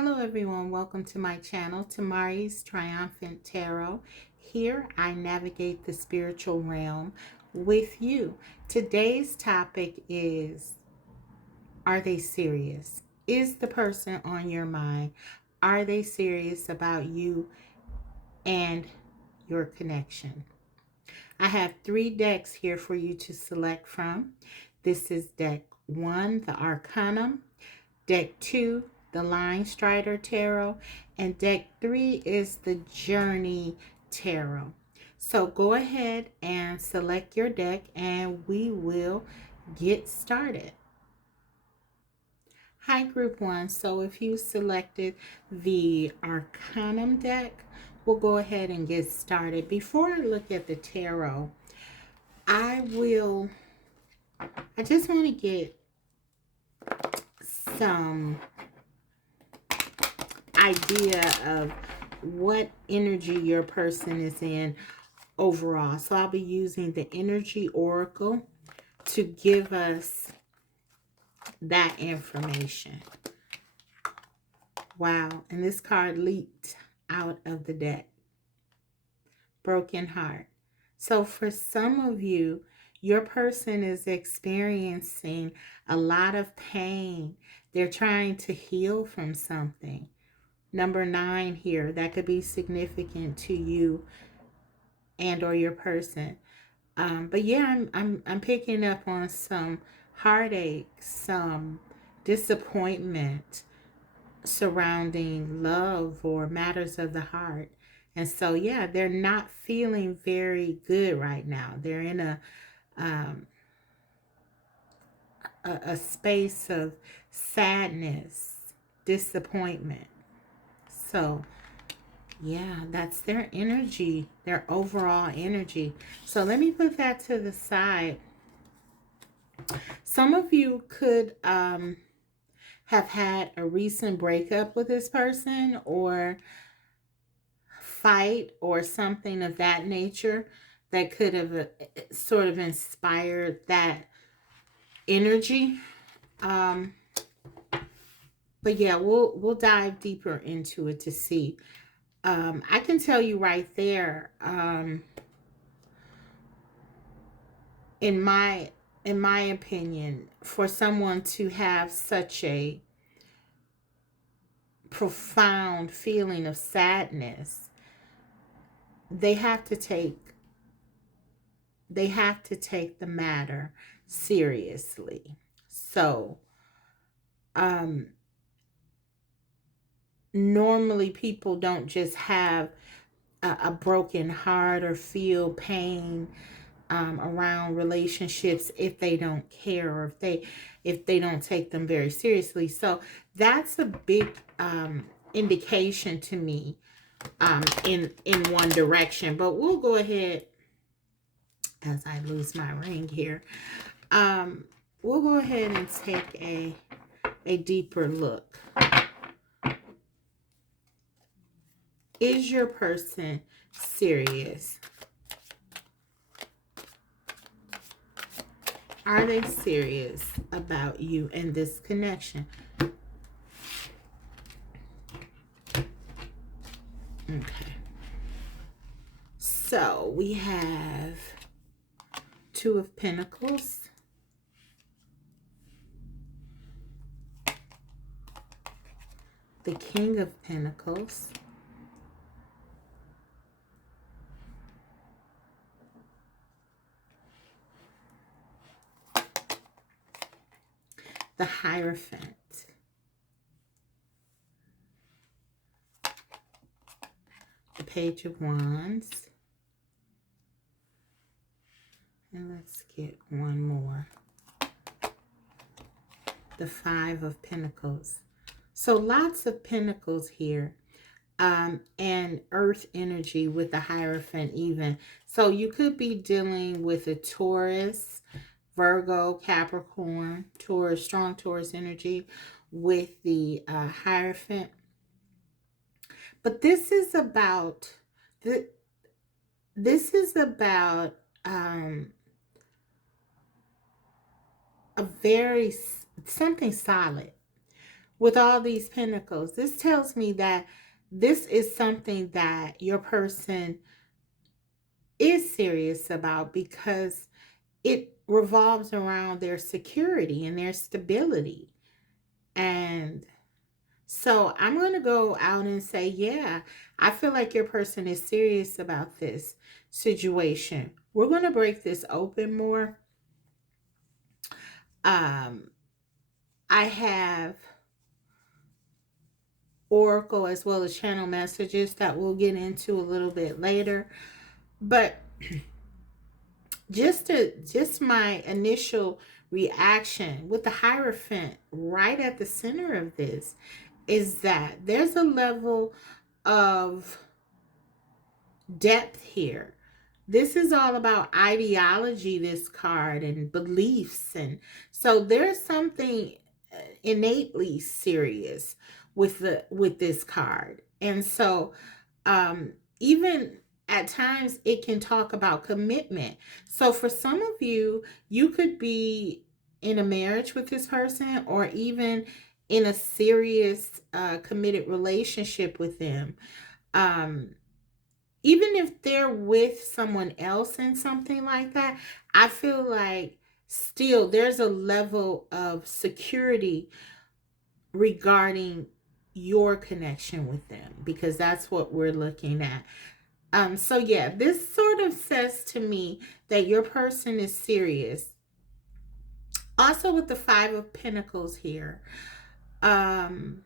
Hello everyone, welcome to my channel, Tamari's Triumphant Tarot. Here I navigate the spiritual realm with you. Today's topic is, are they serious? Is the person on your mind? Are they serious about you and your connection? I have 3 decks here for you to select from. This is deck 1, the Arcanum. Deck 2, the Line Strider Tarot, and deck 3 is the Journey Tarot. So go ahead and select your deck and we will get started. Hi Group 1, so if you selected the Arcanum deck, we'll go ahead and get started. Before I look at the tarot, I just want to get some idea of what energy your person is in overall. So I'll be using the Energy Oracle to give us that information. Wow, and this card leaped out of the deck. Broken heart. So for some of you, your person is experiencing a lot of pain. They're trying to heal from something. Number 9 here, that could be significant to you and or your person. But yeah, I'm picking up on some heartache, some disappointment surrounding love or matters of the heart. And so yeah, they're not feeling very good right now. They're in a space of sadness, disappointment. So yeah, that's their energy, their overall energy. So let me put that to the side. Some of you could have had a recent breakup with this person or fight or something of that nature that could have sort of inspired that energy. But yeah, we'll dive deeper into it to see. I can tell you right there, in my opinion, for someone to have such a profound feeling of sadness, they have to take the matter seriously. So, normally people don't just have a broken heart or feel pain around relationships if they don't care or if they don't take them very seriously. So that's a big indication to me in one direction. But we'll go ahead, as I lose my ring here, we'll go ahead and take a deeper look. Is your person serious? Are they serious about you and this connection? Okay. So we have 2 of Pentacles, the King of Pentacles, the Hierophant, the Page of Wands, and let's get one more, the 5 of Pentacles. So lots of Pentacles here, and Earth energy with the Hierophant even. So you could be dealing with a Taurus, Virgo, Capricorn, Taurus, strong Taurus energy with the Hierophant. But this is about a very something solid. with all these pentacles. This tells me that this is something that your person is serious about because it revolves around their security and their stability. And so I'm going to go out and say, yeah, I feel like your person is serious about this situation. We're going to break this open more. Um, I have oracle as well as channel messages that we'll get into a little bit later. But just my initial reaction with the Hierophant right at the center of this is that there's a level of depth here. This is all about ideology, this card, and beliefs. And so there's something innately serious with this card. And so even at times it can talk about commitment. So for some of you, you could be in a marriage with this person or even in a serious committed relationship with them. Um, Even if they're with someone else in something like that, I feel like still there's a level of security regarding your connection with them because that's what we're looking at. So yeah, this sort of says to me that your person is serious. Also with the Five of Pentacles here, um,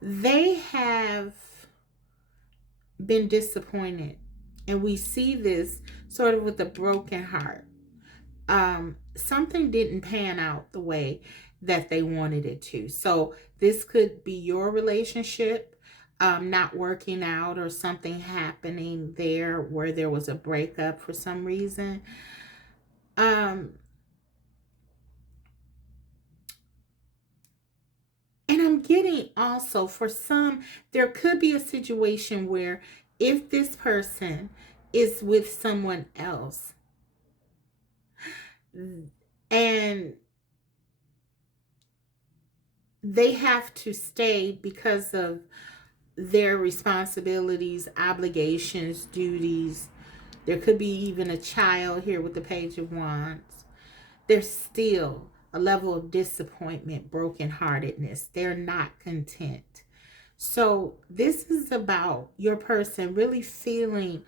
they have been disappointed. And we see this sort of with a broken heart. Something didn't pan out the way that they wanted it to. So this could be your relationship not working out or something happening there where there was a breakup for some reason. Um, and I'm getting also for some, there could be a situation where if this person is with someone else and they have to stay because of their responsibilities, obligations, duties. There could be even a child here with the Page of Wands. There's still a level of disappointment, brokenheartedness. They're not content. So this is about your person really feeling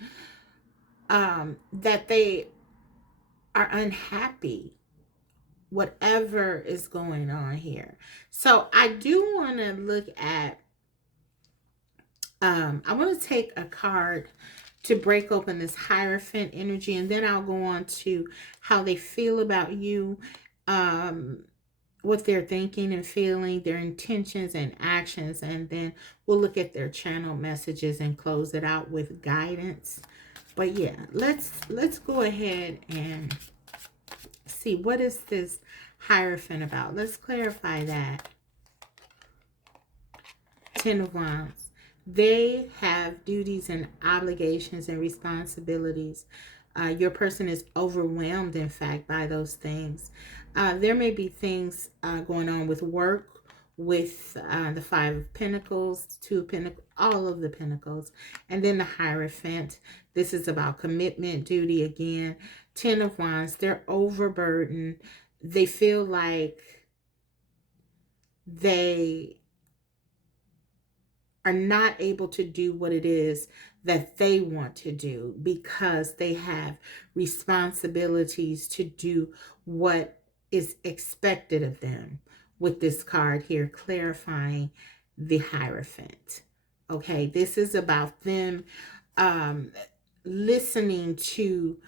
that they are unhappy, whatever is going on here. So I do want to look at I want to take a card to break open this Hierophant energy, and then I'll go on to how they feel about you, what they're thinking and feeling, their intentions and actions, and then we'll look at their channel messages and close it out with guidance. But yeah, let's go ahead and see what is this Hierophant about. Let's clarify that. Ten of Wands. They have duties and obligations and responsibilities. Your person is overwhelmed, in fact, by those things. There may be things going on with work, with the Five of Pentacles, Two of Pentacles, all of the Pentacles, and then the Hierophant. This is about commitment, duty again. Ten of Wands. They're overburdened. They feel like they are not able to do what it is that they want to do because they have responsibilities to do what is expected of them. With this card here clarifying the Hierophant. Okay, this is about them listening to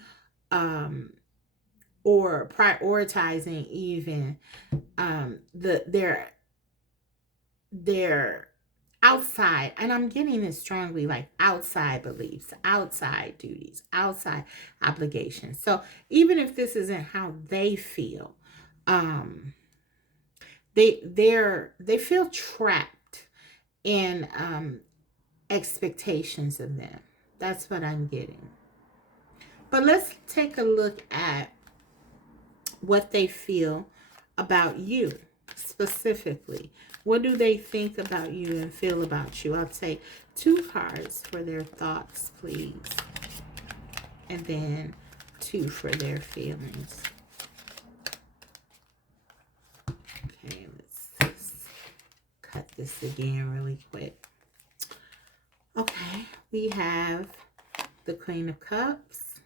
or prioritizing even their outside, and I'm getting this strongly, like outside beliefs, outside duties, outside obligations. So even if this isn't how they feel, they feel trapped in expectations of them. That's what I'm getting. But let's take a look at what they feel about you. specifically? What do they think about you and feel about you? I'll take 2 cards for their thoughts, please. And then 2 for their feelings. Okay, let's cut this again really quick. Okay, we have the Queen of Cups,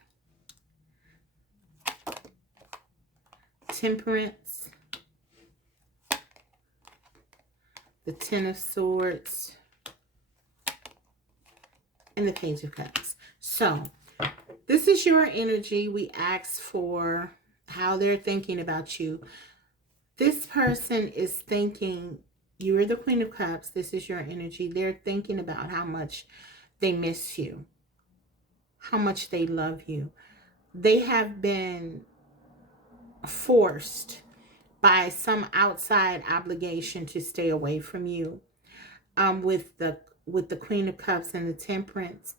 Temperance, the Ten of Swords, and the Page of Cups. So, this is your energy. We asked for how they're thinking about you. This person is thinking, you're the Queen of Cups. This is your energy. They're thinking about how much they miss you, how much they love you. They have been forced by some outside obligation to stay away from you. With the Queen of Cups and the Temperance,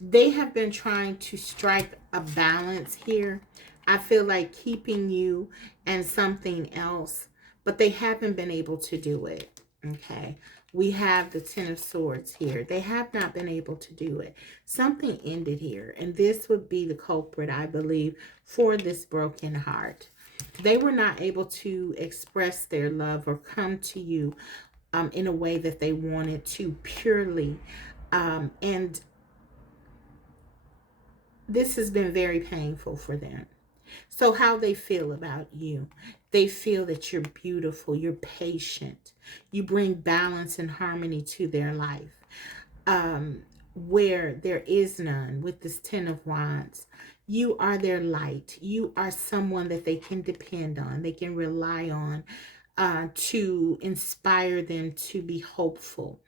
they have been trying to strike a balance here. I feel like keeping you and something else, but they haven't been able to do it. Okay. We have the Ten of Swords here. They have not been able to do it. Something ended here, and this would be the culprit, I believe, for this broken heart. They were not able to express their love or come to you in a way that they wanted to purely. And this has been very painful for them. So how they feel about you, they feel that you're beautiful, you're patient, you bring balance and harmony to their life. Where there is none, with this Ten of Wands, you are their light. You are someone that they can depend on, they can rely on to inspire them to be hopeful.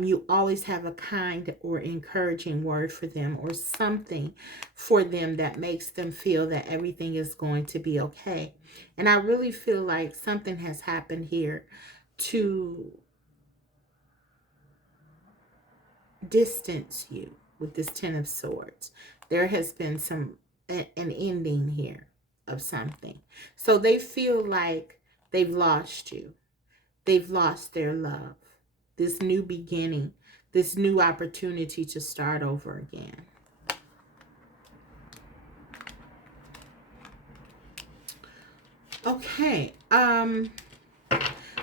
You always have a kind or encouraging word for them, or something for them that makes them feel that everything is going to be okay. And I really feel like something has happened here to distance you with this Ten of Swords. There has been an ending here of something. So they feel like they've lost you. They've lost their love. This new beginning, this new opportunity to start over again. Okay,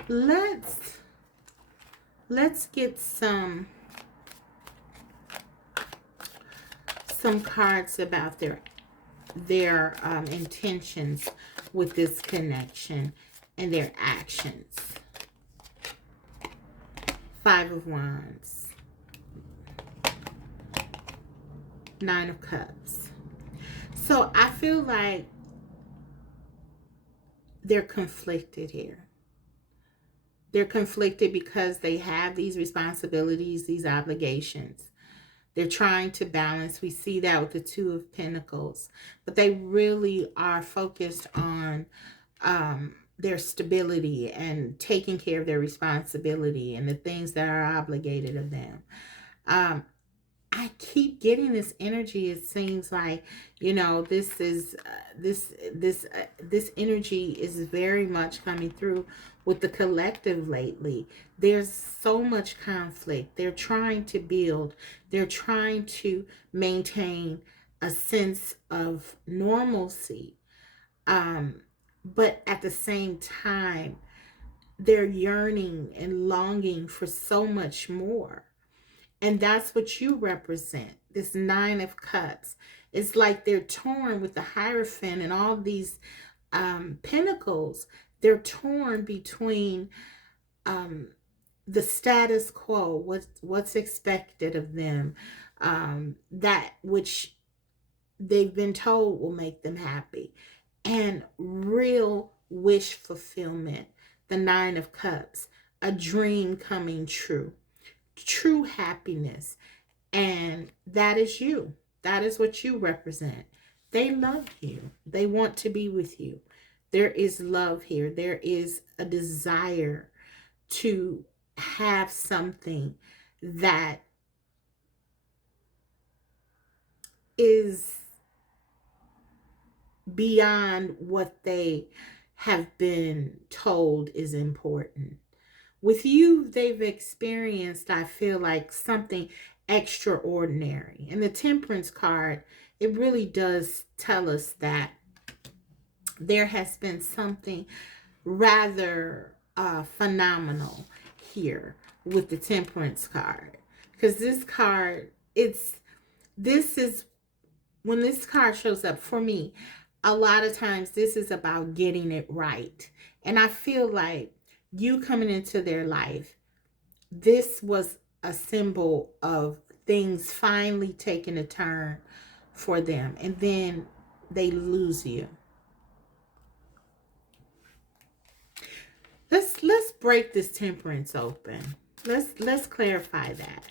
let's get some cards about their intentions with this connection and their actions. 5 of Wands, 9 of Cups. So I feel like they're conflicted here. They're conflicted because they have these responsibilities, these obligations. They're trying to balance. We see that with the Two of Pentacles. But they really are focused on their stability and taking care of their responsibility and the things that are obligated of them. I keep getting this energy. It seems like, you know, this energy is very much coming through with the collective lately. There's so much conflict. They're trying to build. They're trying to maintain a sense of normalcy. But at the same time, they're yearning and longing for so much more. And that's what you represent, this 9 of Cups. It's like they're torn with the Hierophant and all these pentacles. They're torn between the status quo, what's expected of them, that which they've been told will make them happy, and real wish fulfillment, the 9 of Cups, a dream coming true. True happiness. And that is you. That is what you represent. They love you. They want to be with you. There is love here. There is a desire to have something that is beyond what they have been told is important. With you, they've experienced, I feel like, something extraordinary. And the Temperance card, it really does tell us that there has been something rather phenomenal here with the Temperance card. Because this card, this is, when this card shows up for me, a lot of times this is about getting it right. And I feel like you coming into their life, this was a symbol of things finally taking a turn for them. And then they lose you. Let's break this Temperance open. Let's clarify that.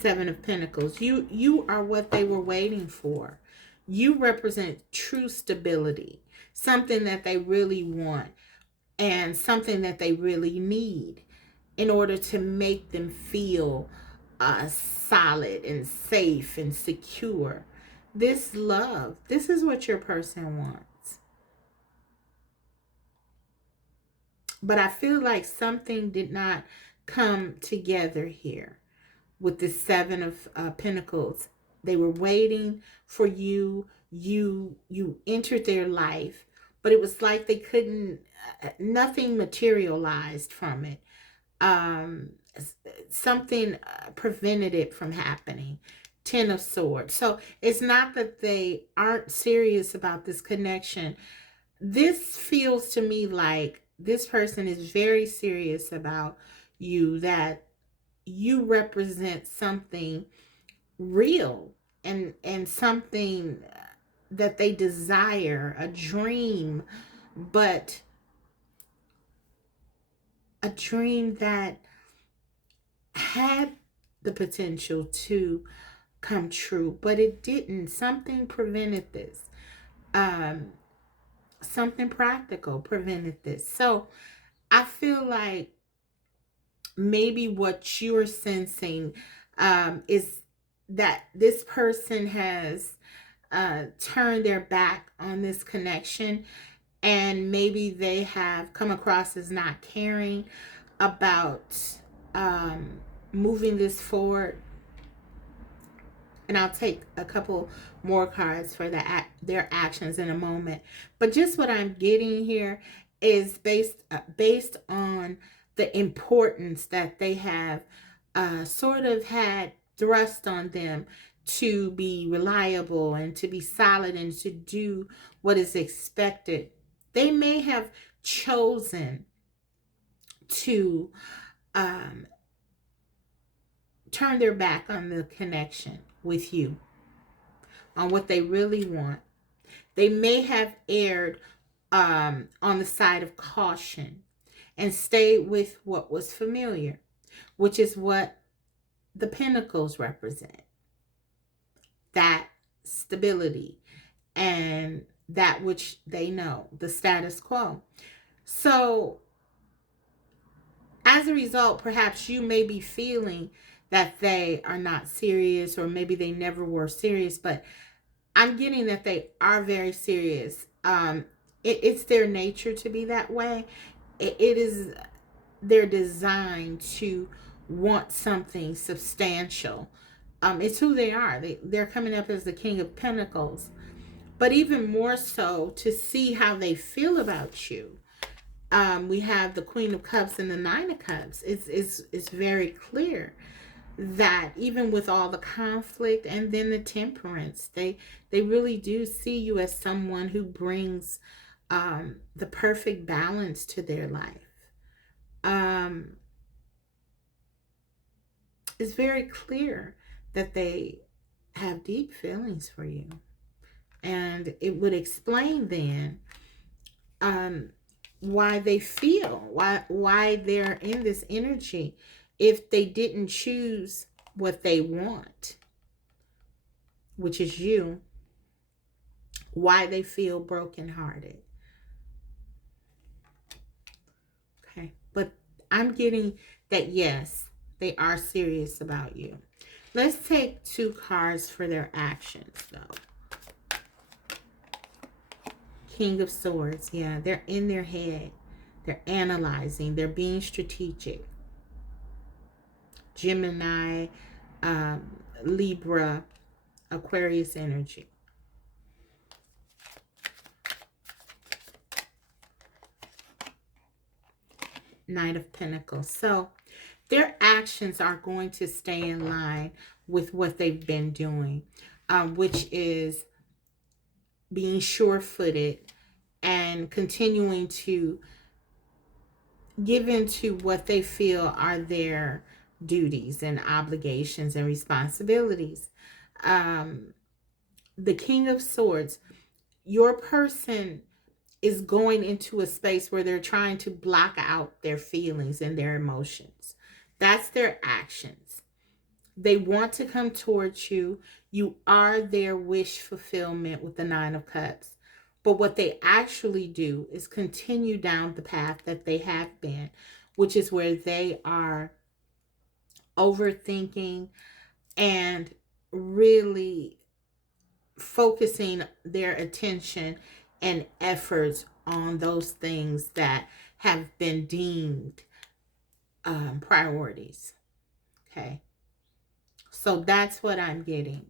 Seven of Pentacles. You are what they were waiting for. You represent true stability, something that they really want and something that they really need in order to make them feel solid and safe and secure. This love, this is what your person wants. But I feel like something did not come together here with the Seven of Pentacles. They were waiting for you. You entered their life, but it was like they couldn't, nothing materialized from it. Something prevented it from happening. Ten of Swords. So it's not that they aren't serious about this connection. This feels to me like this person is very serious about you, that you represent something real and something that they desire, a dream, but a dream that had the potential to come true, but it didn't. Something prevented this. Something practical prevented this. So I feel like maybe what you're sensing is that this person has turned their back on this connection, and maybe they have come across as not caring about moving this forward. And I'll take a couple more cards for their actions in a moment. But just what I'm getting here is based on the importance that they have sort of had thrust on them to be reliable and to be solid and to do what is expected. They may have chosen to turn their back on the connection with you, on what they really want. They may have erred on the side of caution and stayed with what was familiar, which is what the Pentacles represent. That stability and that which they know, the status quo. So as a result, perhaps you may be feeling that they are not serious, or maybe they never were serious, but I'm getting that they are very serious. It's their nature to be that way. It is their design to want something substantial. It's who they are. They're coming up as the King of Pentacles. But even more so, to see how they feel about you. We have the Queen of Cups and the Nine of Cups. It's very clear that even with all the conflict, and then the Temperance, they really do see you as someone who brings the perfect balance to their life. It's very clear that they have deep feelings for you, and it would explain then why they feel, why they're in this energy. If they didn't choose what they want, which is you, why they feel brokenhearted. Okay, but I'm getting that yes, they are serious about you. Let's take two cards for their actions, though. King of Swords. Yeah, they're in their head. They're analyzing. They're being strategic. Gemini, Libra, Aquarius energy. Knight of Pentacles. So their actions are going to stay in line with what they've been doing, which is being sure-footed and continuing to give into what they feel are their duties and obligations and responsibilities. The King of Swords, your person is going into a space where they're trying to block out their feelings and their emotions. That's their actions. They want to come towards you. You are their wish fulfillment with the Nine of Cups. But what they actually do is continue down the path that they have been, which is where they are overthinking and really focusing their attention and efforts on those things that have been deemed priorities. Okay. So that's what I'm getting.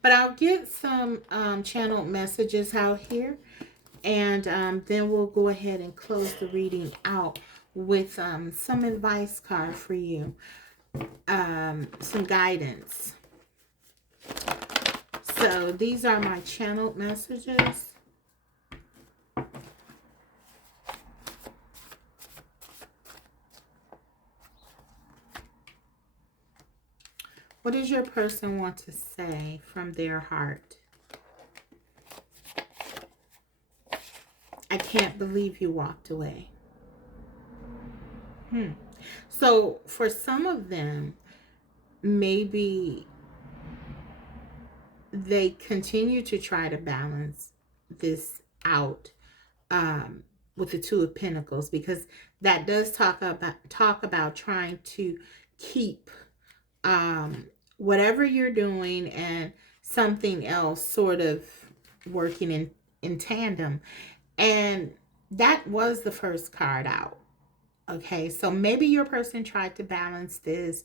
But I'll get some channeled messages out here. And then we'll go ahead and close the reading out with some advice card for you. Some guidance. So these are my channeled messages. What does your person want to say from their heart? I can't believe you walked away. So for some of them, maybe they continue to try to balance this out with the Two of Pentacles, because that does talk about trying to keep whatever you're doing and something else sort of working in tandem. And that was the first card out. Okay, so maybe your person tried to balance this,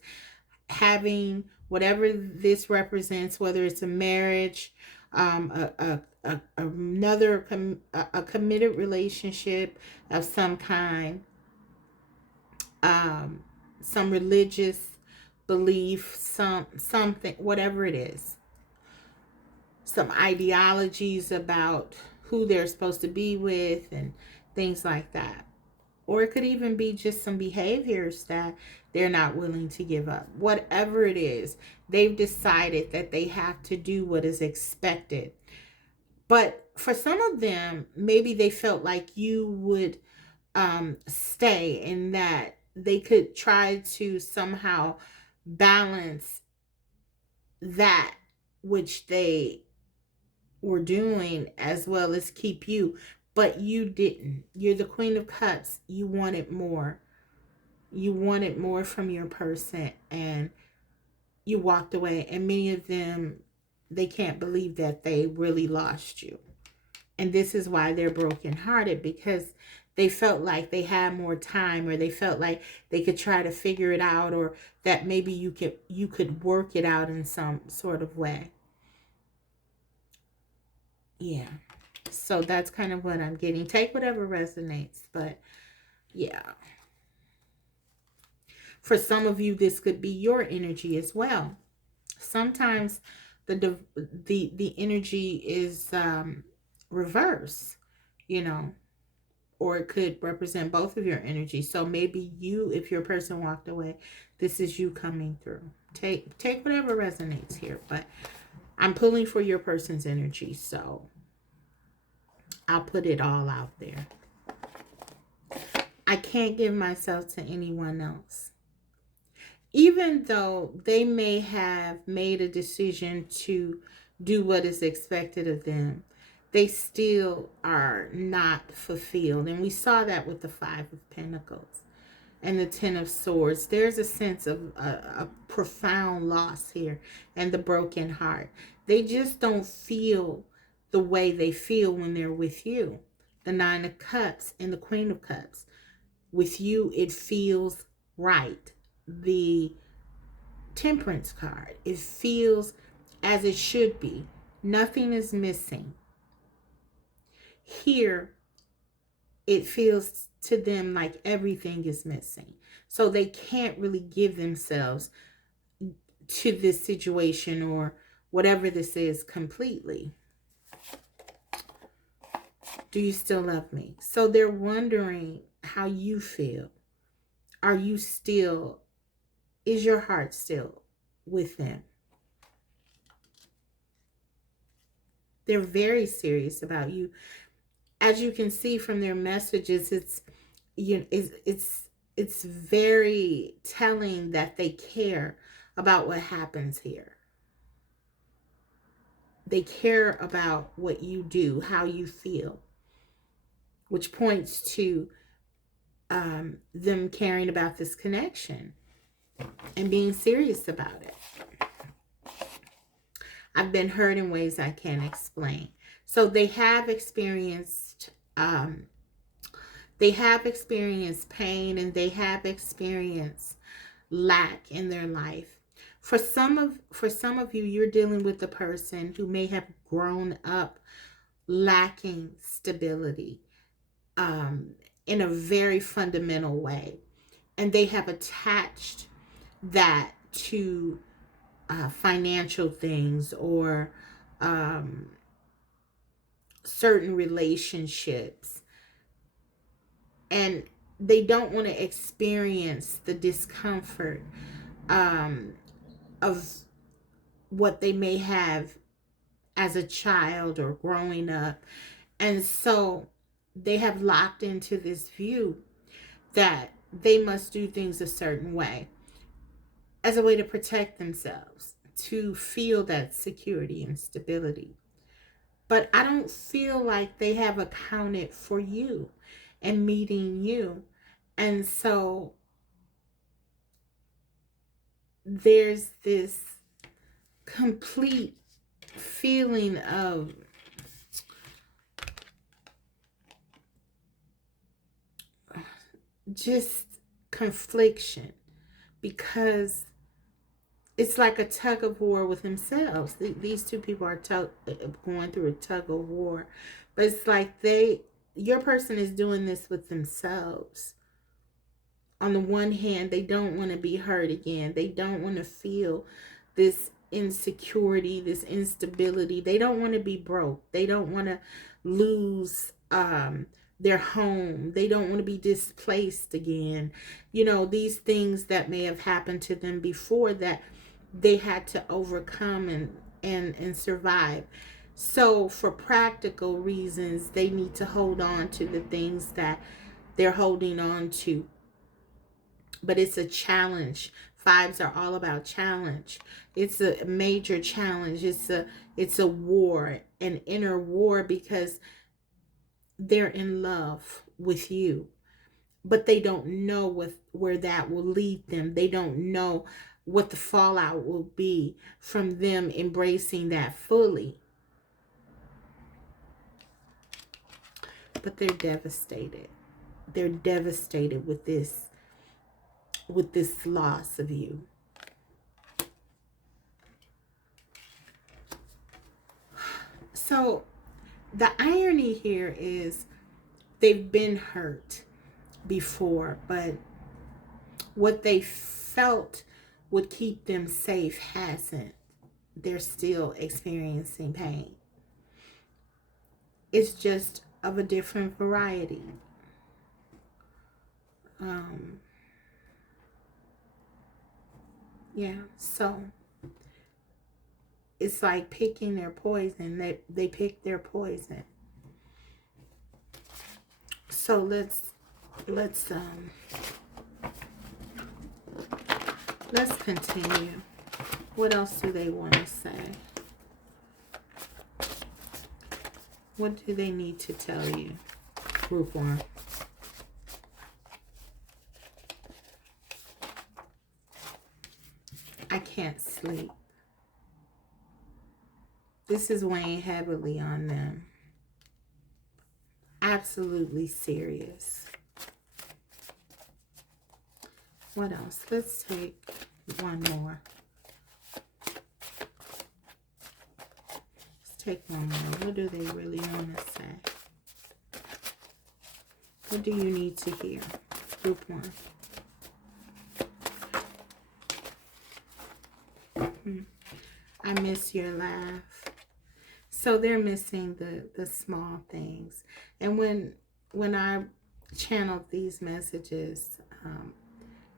having whatever this represents, whether it's a marriage, another committed relationship of some kind, some religious belief, something, whatever it is, some ideologies about who they're supposed to be with and things like that. Or it could even be just some behaviors that they're not willing to give up. Whatever it is, they've decided that they have to do what is expected. But for some of them, maybe they felt like you would stay, and that they could try to somehow balance that which they were doing as well as keep you. But you didn't. You're the Queen of Cups. You wanted more. You wanted more from your person, and you walked away. And many of them, they can't believe that they really lost you. And this is why they're brokenhearted, because they felt like they had more time, or they felt like they could try to figure it out, or that maybe you could work it out in some sort of way. Yeah. So that's kind of what I'm getting. Take whatever resonates, but yeah. For some of you, this could be your energy as well. Sometimes the energy is reverse, you know, or it could represent both of your energies. So maybe you, if your person walked away, this is you coming through. Take whatever resonates here, but I'm pulling for your person's energy, so I'll put it all out there. I can't give myself to anyone else. Even though they may have made a decision to do what is expected of them, they still are not fulfilled. And we saw that with the Five of Pentacles and the Ten of Swords. There's a sense of a profound loss here, and the broken heart. They just don't feel the way they feel when they're with you. the Nine of Cups and the Queen of Cups. With you, it feels right. The Temperance card, it feels as it should be. Nothing is missing. Here, it feels to them like everything is missing. So they can't really give themselves to this situation or whatever this is completely. Do you still love me? So they're wondering how you feel. Are you still, is your heart still with them? They're very serious about you. As you can see from their messages, it's very telling that they care about what happens here. They care about what you do, how you feel, which points to them caring about this connection and being serious about it. I've been hurt in ways I can't explain. So they have experienced pain, and they have experienced lack in their life. For some of you, you're dealing with a person who may have grown up lacking stability in a very fundamental way, and they have attached that to financial things or certain relationships, and they don't want to experience the discomfort of what they may have as a child or growing up. And so they have locked into this view that they must do things a certain way as a way to protect themselves, to feel that security and stability. But I don't feel like they have accounted for you and meeting you. And so there's this complete feeling of just confliction, because it's like a tug of war with themselves. These two people are going through a tug of war, but it's like your person is doing this with themselves. On the one hand, they don't want to be hurt again. They don't want to feel this insecurity, this instability. They don't want to be broke. They don't want to lose their home. They don't want to be displaced again. You know, these things that may have happened to them before that they had to overcome and survive. So for practical reasons, they need to hold on to the things that they're holding on to. But it's a challenge. Fives are all about challenge. It's a major challenge. It's a war, an inner war, because they're in love with you, but they don't know where that will lead them. They don't know what the fallout will be from them embracing that fully. But they're devastated. They're devastated with this loss of you. So the irony here is they've been hurt before, but what they felt would keep them safe hasn't. They're still experiencing pain. It's just of a different variety. Yeah, so it's like picking their poison. They pick their poison. So let's continue. What else do they want to say? What do they need to tell you, Group 1? I can't sleep. This is weighing heavily on them. absolutely serious. What else? Let's take one more. Let's take one more. What do they really want to say? What do you need to hear? Group one. I miss your laugh. So they're missing the small things. And when I channeled these messages,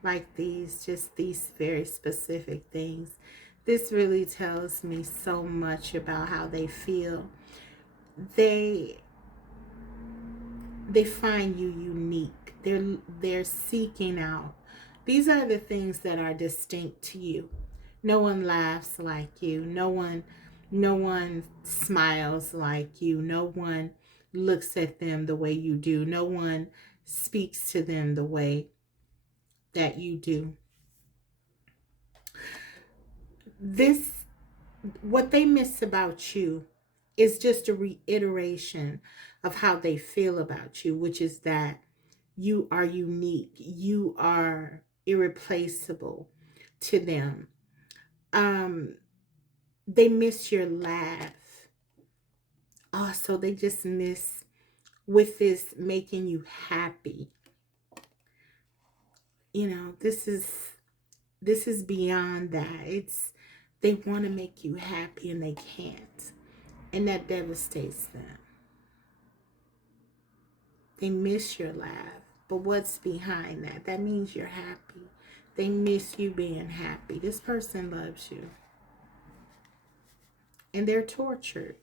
like these, just these very specific things, this really tells me so much about how they feel. They find you unique. They're seeking out. These are the things that are distinct to you. No one laughs like you. No one smiles like you. No one looks at them the way you do. No one speaks to them the way that you do. What they miss about you is just a reiteration of how they feel about you, which is that you are unique. You are irreplaceable to them. They miss your laugh. Also, they just miss with this making you happy. You know, this is beyond that. They want to make you happy and they can't. And that devastates them. They miss your laugh. But what's behind that? That means you're happy. They miss you being happy. This person loves you. And they're tortured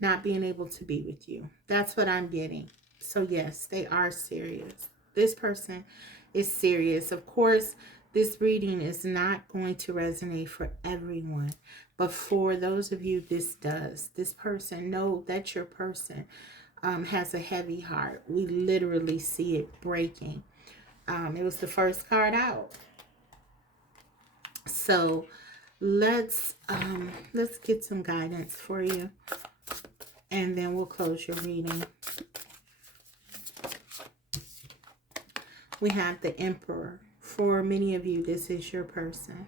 not being able to be with you. That's what I'm getting. So yes, they are serious. This person is serious. Of course, this reading is not going to resonate for everyone. But for those of you this does, this person, know that your person has a heavy heart. We literally see it breaking. It was the first card out. So let's get some guidance for you, and then we'll close your reading. We have the Emperor. For many of you, this is your person.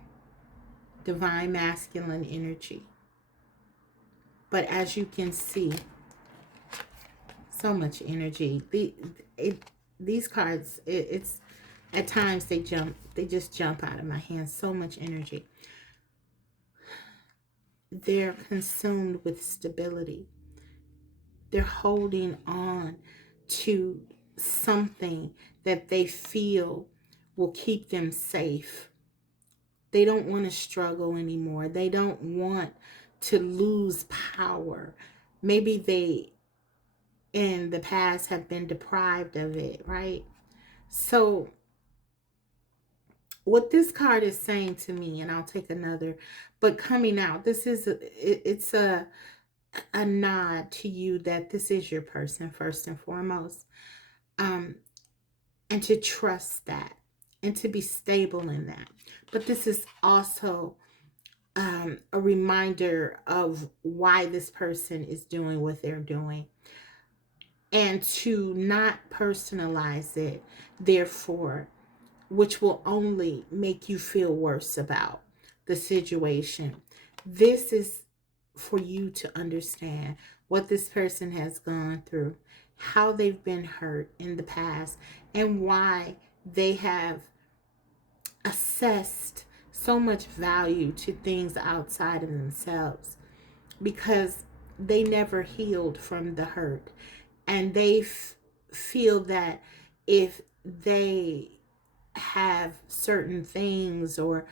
Divine masculine energy. But as you can see, so much energy. These cards, it's at times they just jump out of my hands. So much energy. They're consumed with stability. They're holding on to something that they feel will keep them safe. They don't want to struggle anymore. They don't want to lose power. Maybe they in the past have been deprived of it, right? So what this card is saying to me, and I'll take another, but coming out, it's a nod to you that this is your person first and foremost, and to trust that and to be stable in that. But this is also a reminder of why this person is doing what they're doing, and to not personalize it, therefore, which will only make you feel worse about the situation. This is for you to understand what this person has gone through, how they've been hurt in the past, and why they have assessed so much value to things outside of themselves, because they never healed from the hurt, and they feel that if they have certain things, or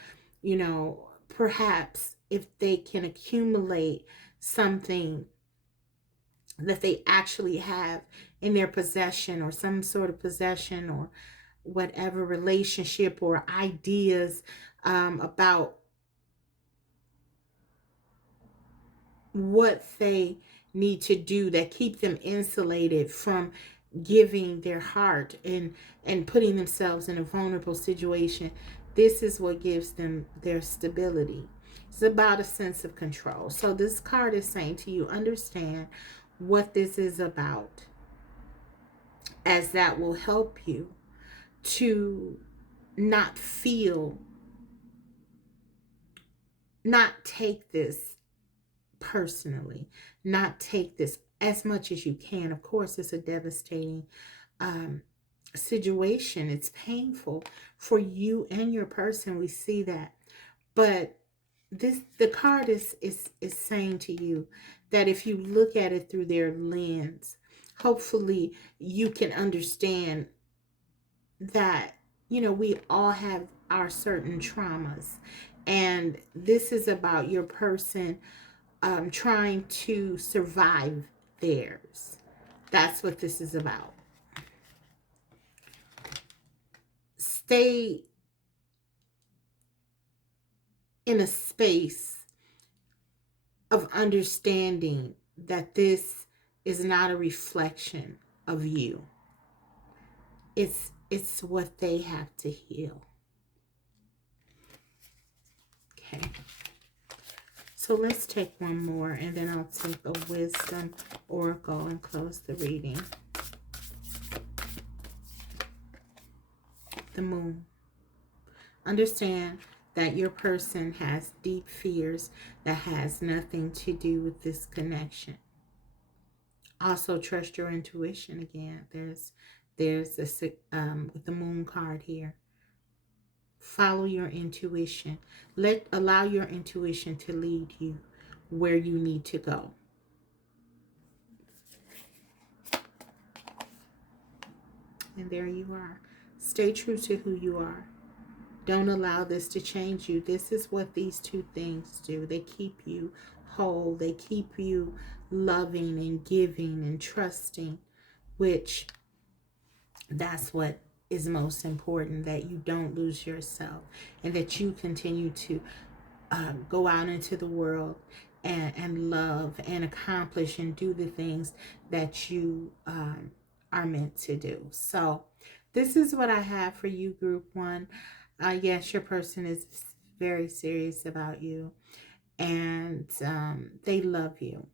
perhaps if they can accumulate something that they actually have in their possession, or some sort of possession, or whatever relationship, or ideas about what they need to do that keep them insulated from giving their heart and putting themselves in a vulnerable situation. This is what gives them their stability. It's about a sense of control. So this card is saying to you, understand what this is about. as that will help you to not feel, not take this personally, not take this as much as you can. Of course, it's a devastating um, situation. It's painful for you and your person. We see that. But the card is saying to you that if you look at it through their lens, hopefully you can understand that, we all have our certain traumas, and this is about your person trying to survive theirs. That's what this is about. Stay in a space of understanding that this is not a reflection of you. It's what they have to heal. Okay. So let's take one more, and then I'll take a wisdom oracle and close the reading. The moon. Understand that your person has deep fears that has nothing to do with this connection. Also, trust your intuition. Again, there's with the moon card here. Follow your intuition. Allow your intuition to lead you where you need to go. And there you are. Stay true to who you are. Don't allow this to change you. This is what these two things do. They keep you whole. They keep you loving and giving and trusting, which that's what is most important, that you don't lose yourself and that you continue to go out into the world and love and accomplish and do the things that you are meant to do. So this is what I have for you, group one. Yes, your person is very serious about you, and they love you,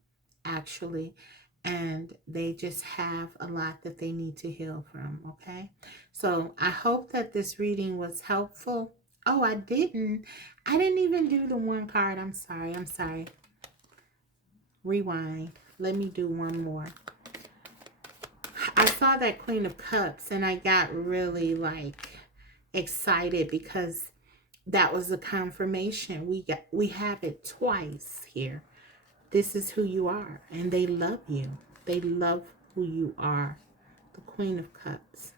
actually, and they just have a lot that they need to heal from. Okay, so I hope that this reading was helpful. Oh, I didn't even do the one card. I'm sorry. Rewind. Let me do one more. I saw that Queen of Cups and I got really excited because that was a confirmation. We have it twice here. This is who you are, and they love you. They love who you are. The Queen of Cups.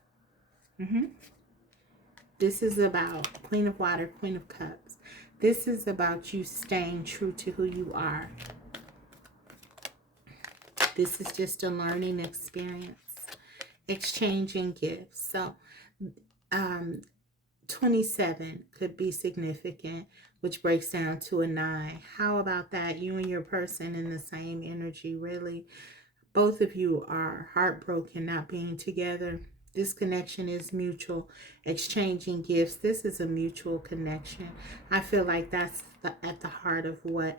This is about Queen of Water, Queen of Cups. This is about you staying true to who you are. This is just a learning experience, exchanging gifts. So 27 could be significant, which breaks down to a 9. How about that? You and your person in the same energy, really. Both of you are heartbroken not being together. This connection is mutual, exchanging gifts. This is a mutual connection. I feel like that's at the heart of what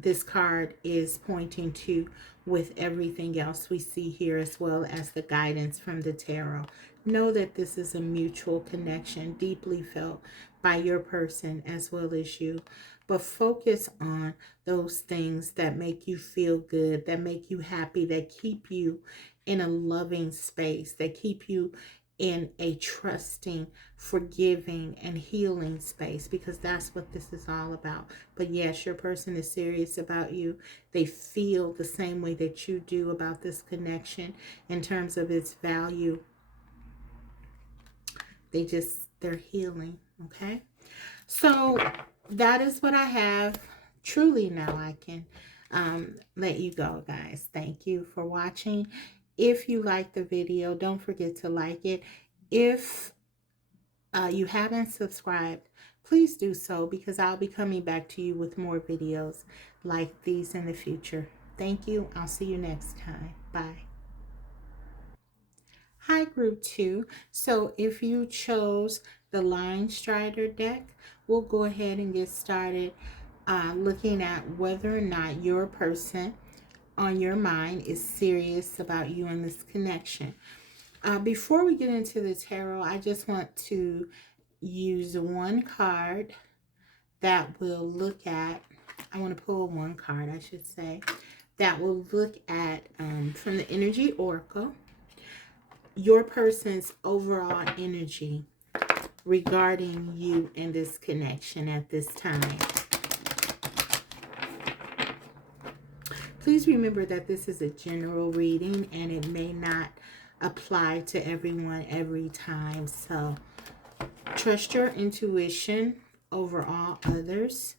this card is pointing to, with everything else we see here, as well as the guidance from the tarot. Know that this is a mutual connection, deeply felt by your person as well as you. But focus on those things that make you feel good, that make you happy, that keep you in a loving space, that keep you in a trusting, forgiving, and healing space, because that's what this is all about. But yes, your person is serious about you. They feel the same way that you do about this connection in terms of its value. They're healing. Okay, so that is what I have. Truly, now I can let you go, guys. Thank you for watching. If you like the video, don't forget to like it. If you haven't subscribed, please do so, because I'll be coming back to you with more videos like these in the future. Thank you. I'll see you next time. Bye. Hi, group 2. So if you chose the Line Strider deck, we'll go ahead and get started looking at whether or not your person on your mind, is serious about you and this connection. Before we get into the tarot, I just want to use one card that will look at, I want to pull one card, I should say, that will look at, from the Energy Oracle, your person's overall energy regarding you and this connection at this time. Please remember that this is a general reading and it may not apply to everyone every time. So trust your intuition over all others.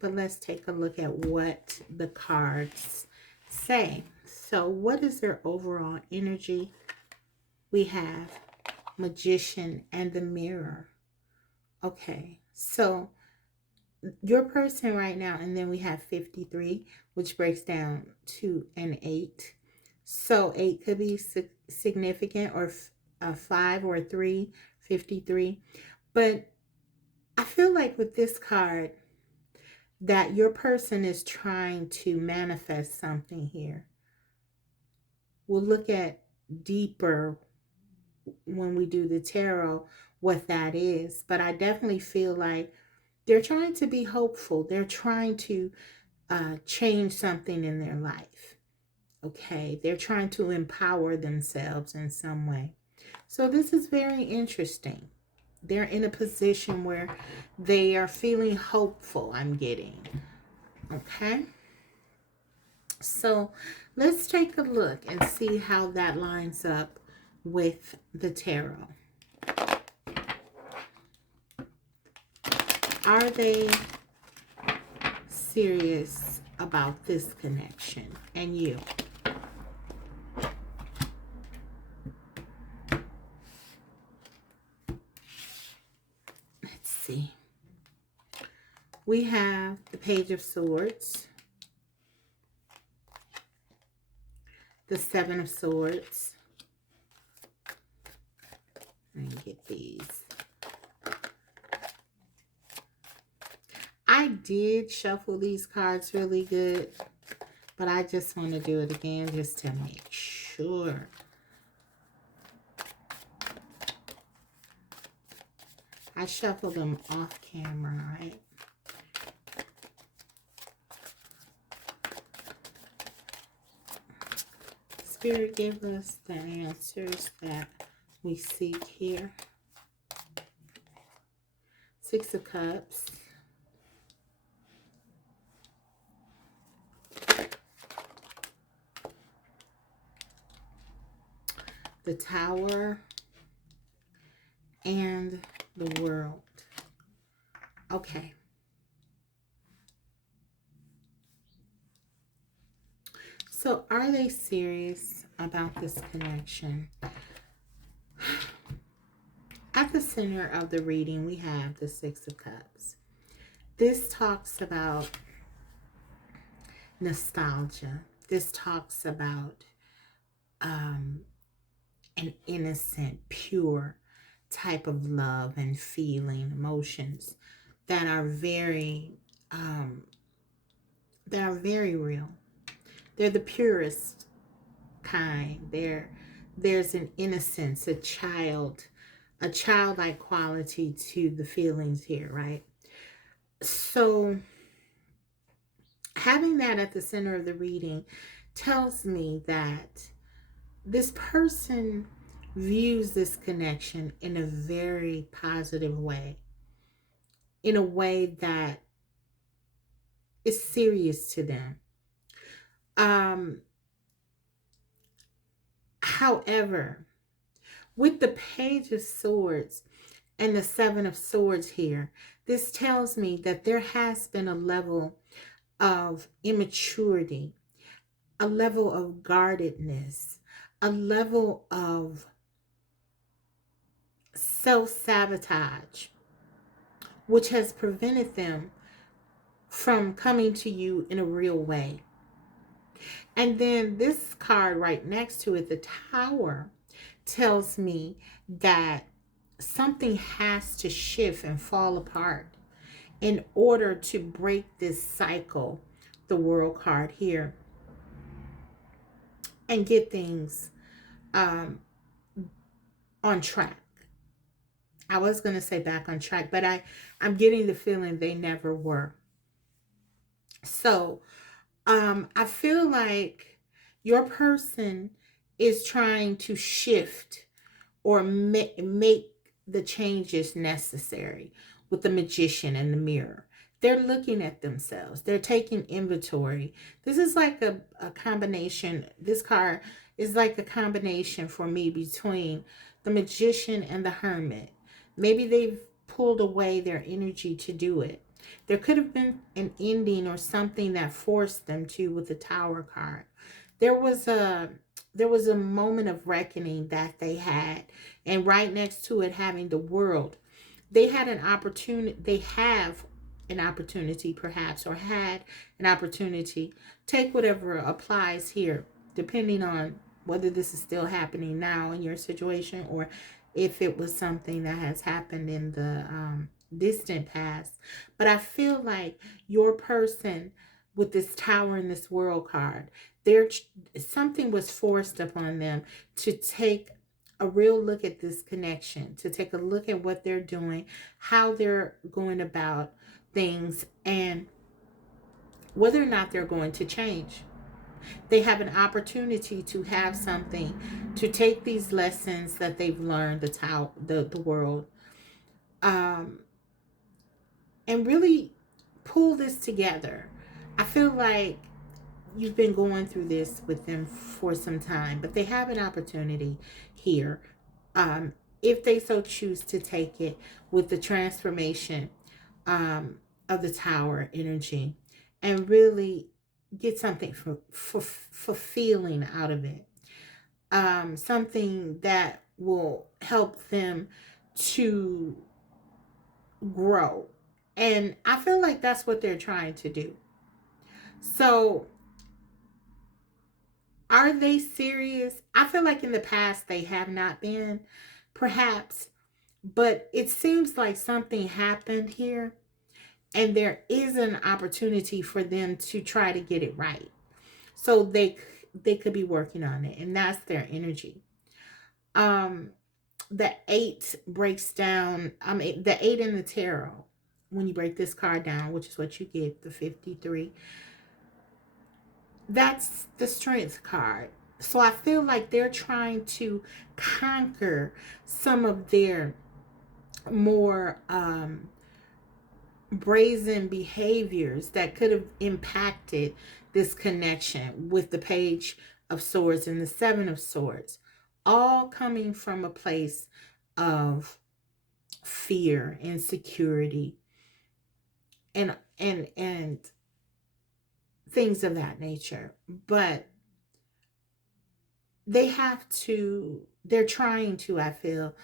But let's take a look at what the cards say. So what is their overall energy? We have Magician and the Mirror. Okay, so your person right now, and then we have 53, which breaks down to an 8. So 8 could be significant, or 5 or 3, 53. But I feel like with this card that your person is trying to manifest something here. We'll look at deeper when we do the tarot what that is. But I definitely feel like they're trying to be hopeful. They're trying to change something in their life. Okay, they're trying to empower themselves in some way. So this is very interesting. They're in a position where they are feeling hopeful, I'm getting. Okay, so let's take a look and see how that lines up with the tarot. Are they serious about this connection and you? Let's see. We have the Page of Swords, the Seven of Swords. Let me get these. I did shuffle these cards really good, but I just want to do it again just to make sure. I shuffled them off camera, right? Spirit, give us the answers that we seek here. Six of Cups. The Tower. And the World. Okay. So are they serious about this connection? At the center of the reading, we have the Six of Cups. This talks about nostalgia. This talks about an innocent, pure type of love and feeling, emotions that are very real. They're the purest kind. There's an innocence, a childlike quality to the feelings here, right? So having that at the center of the reading tells me that this person views this connection in a very positive way, in a way that is serious to them. However, with the Page of Swords and the Seven of Swords here, this tells me that there has been a level of immaturity, a level of guardedness, a level of self-sabotage, which has prevented them from coming to you in a real way. And then this card right next to it, the Tower, tells me that something has to shift and fall apart in order to break this cycle the World card here and get things um, on track. I was going to say back on track, but I'm getting the feeling they never were. So I feel like your person is trying to shift or make the changes necessary with the magician and the mirror. They're looking at themselves. They're taking inventory. This is like a combination. This card is like a combination for me between the magician and the hermit. Maybe they've pulled away their energy to do it. There could have been an ending or something that forced them to with the Tower card. There was a there was a moment of reckoning that they had, and right next to it having the world, they had an opportunity. They have an opportunity, perhaps, or had an opportunity. Take whatever applies here, depending on whether this is still happening now in your situation or if it was something that has happened in the distant past. But I feel like your person with this Tower in this world card, there something was forced upon them to take a real look at this connection, to take a look at what they're doing, how they're going about things, and whether or not they're going to change. They have an opportunity to have something, to take these lessons that they've learned, the world, um, and really pull this together. I feel like you've been going through this with them for some time, but they have an opportunity here, if they so choose to take it, with the transformation of the Tower energy, and really get something for fulfilling out of it. Something that will help them to grow. And I feel like that's what they're trying to do. So, are they serious? I feel like in the past they have not been, perhaps, but it seems like something happened here and there is an opportunity for them to try to get it right. So they could be working on it, and that's their energy. Um the 8 breaks down, I mean the 8 in the tarot, when you break this card down, which is what you get, the 53, that's the Strength card. So I feel like they're trying to conquer some of their more brazen behaviors that could have impacted this connection with the Page of Swords and the Seven of Swords, all coming from a place of fear, insecurity, and things of that nature. But they're trying to, I feel,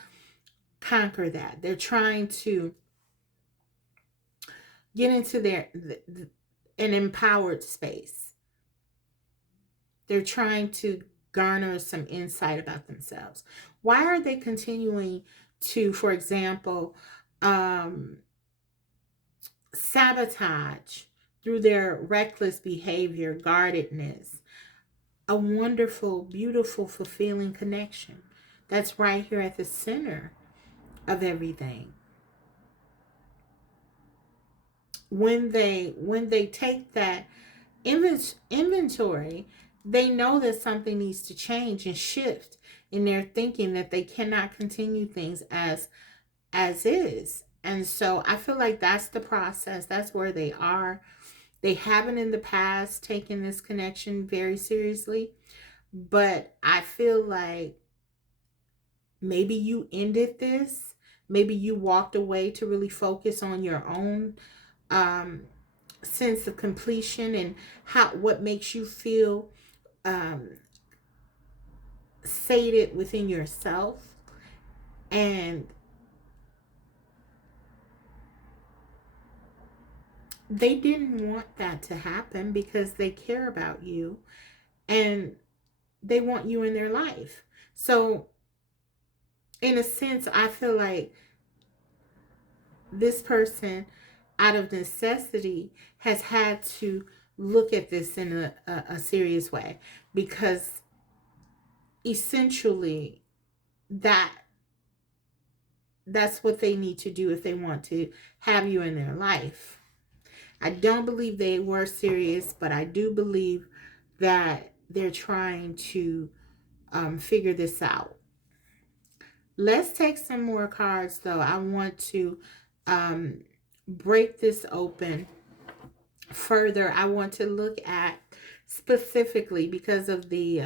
conquer that. They're trying to get into an empowered space. They're trying to garner some insight about themselves. Why are they continuing to, for example, sabotage through their reckless behavior, guardedness, a wonderful, beautiful, fulfilling connection that's right here at the center of everything? When they take that inventory, they know that something needs to change and shift in their thinking, that they cannot continue things as is. And so I feel like that's the process. That's where they are. They haven't in the past taken this connection very seriously, but I feel like maybe you ended this. Maybe you walked away to really focus on your own um, sense of completion and what makes you feel um, sated within yourself. And they didn't want that to happen because they care about you and they want you in their life. So, in a sense, I feel like this person, out of necessity, has had to look at this in a serious way, because essentially that that's what they need to do if they want to have you in their life. I don't believe they were serious, but I do believe that they're trying to figure this out. Let's take some more cards, though. I want to um, break this open further. I want to look at specifically, because of the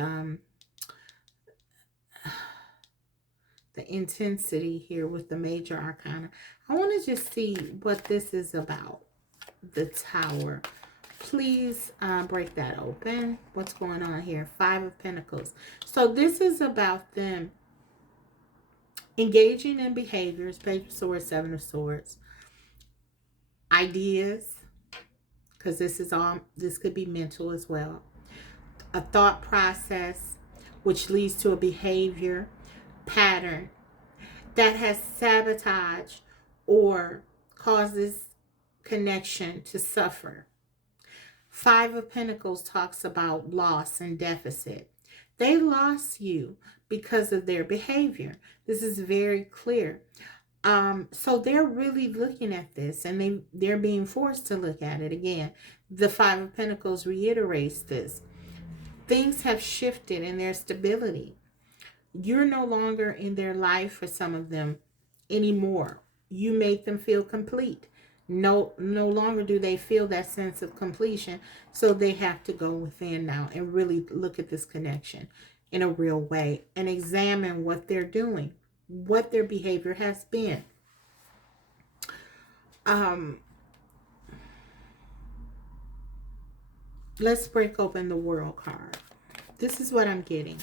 intensity here with the major arcana. I want to just see what this is about. The Tower. Please break that open. What's going on here? Five of Pentacles. So this is about them engaging in behaviors. Page of Swords, Seven of Swords. Ideas, because this could be mental as well. A thought process, which leads to a behavior pattern that has sabotaged or causes connection to suffer. Five of Pentacles talks about loss and deficit. They lost you because of their behavior. This is very clear. So they're really looking at this, and they're being forced to look at it again. The Five of Pentacles reiterates this. Things have shifted in their stability. You're no longer in their life for some of them anymore. You made them feel complete. No longer do they feel that sense of completion. So they have to go within now and really look at this connection in a real way and examine what they're doing, what their behavior has been. Let's break open the World card. This is what I'm getting.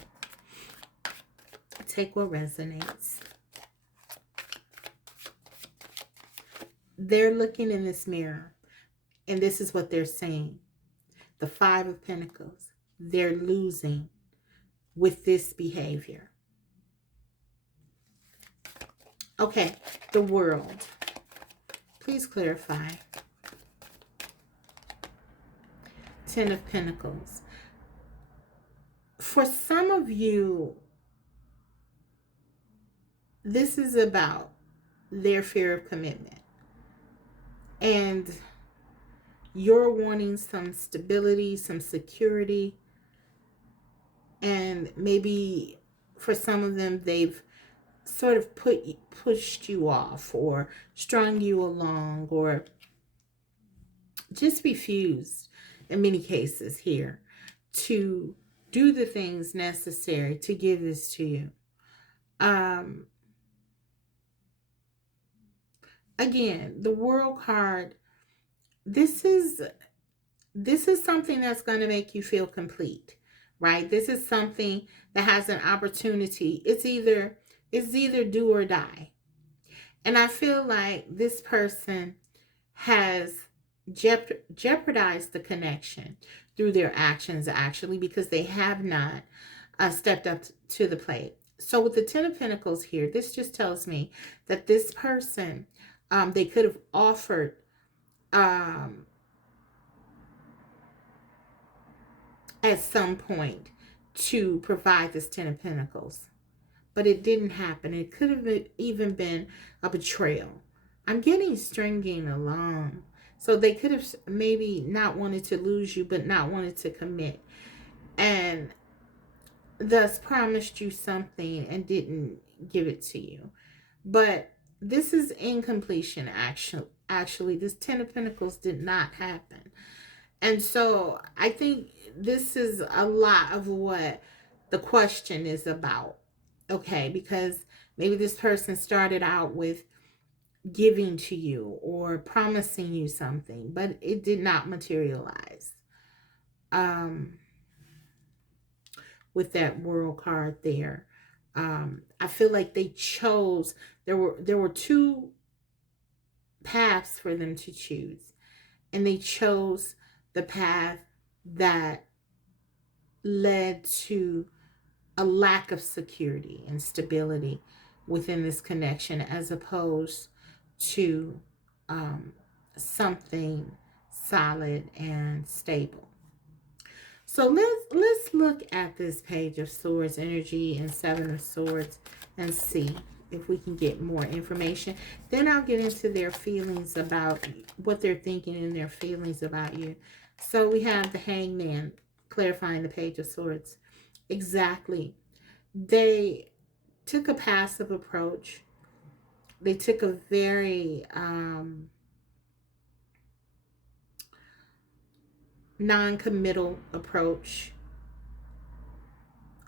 Take what resonates. They're looking in this mirror, and this is what they're saying. The Five of Pentacles. They're losing with this behavior. Okay, the World. Please clarify. Ten of Pentacles. For some of you, this is about their fear of commitment. And you're wanting some stability, some security. And maybe for some of them, they've sort of pushed you off or strung you along or just refused in many cases here to do the things necessary to give this to you. Again, the World card, this is something that's going to make you feel complete, right? This is something that has an opportunity. It's either do or die. And I feel like this person has jeopardized the connection through their actions, actually, because they have not stepped up to the plate. So with the Ten of Pentacles here, this just tells me that this person, they could have offered at some point to provide this Ten of Pentacles, but it didn't happen. It could have even been a betrayal. I'm getting stringing along. So they could have maybe not wanted to lose you, but not wanted to commit, and thus promised you something and didn't give it to you. But this is incompletion. Actually, this Ten of Pentacles did not happen. And so I think this is a lot of what the question is about. Okay, because maybe this person started out with giving to you or promising you something, but it did not materialize. With that World card there, I feel like they chose, there were two paths for them to choose, and they chose the path that led to a lack of security and stability within this connection, as opposed to something solid and stable. So let's look at this Page of Swords energy and Seven of Swords and see if we can get more information. Then I'll get into their feelings about what they're thinking and their feelings about you. So we have the Hangman clarifying the Page of Swords. Exactly. They took a passive approach. They took a very non-committal approach.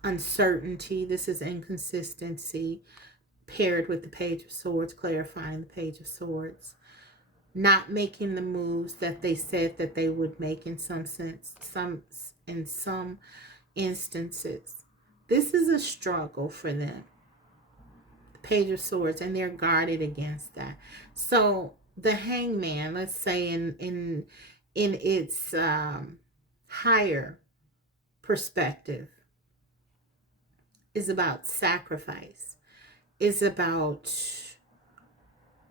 Uncertainty. This is inconsistency paired with the Page of Swords, clarifying the Page of Swords. Not making the moves that they said that they would make in some sense, in some instances. This is a struggle for them. The Page of Swords, and they're guarded against that. So the Hangman, let's say in its higher perspective, is about sacrifice, is about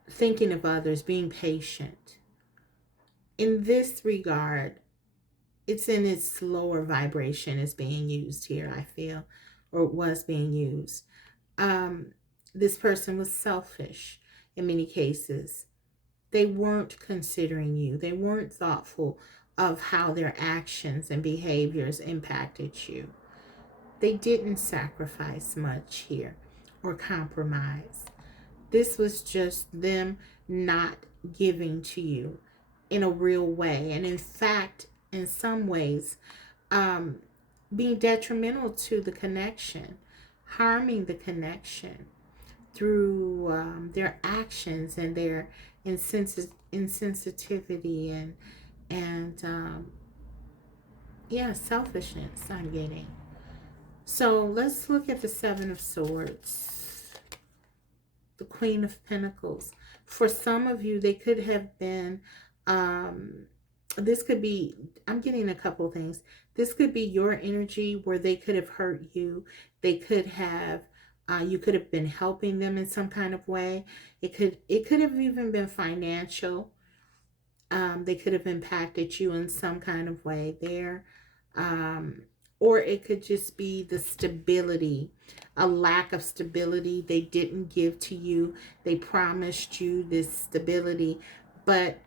thinking of others, being patient. In this regard, it's in its lower vibration is being used here, I feel, or was being used. This person was selfish in many cases. They weren't considering you. They weren't thoughtful of how their actions and behaviors impacted you. They didn't sacrifice much here or compromise. This was just them not giving to you in a real way. And in fact, in some ways, being detrimental to the connection, harming the connection through their actions and their insensitivity and selfishness, I'm getting. So let's look at the Seven of Swords, the Queen of Pentacles. For some of you, they could have been, this could be, I'm getting a couple things. This could be your energy where they could have hurt you. They could have, you could have been helping them in some kind of way. It could have even been financial. They could have impacted you in some kind of way there. Or it could just be the stability, a lack of stability. They didn't give to you. They promised you this stability, but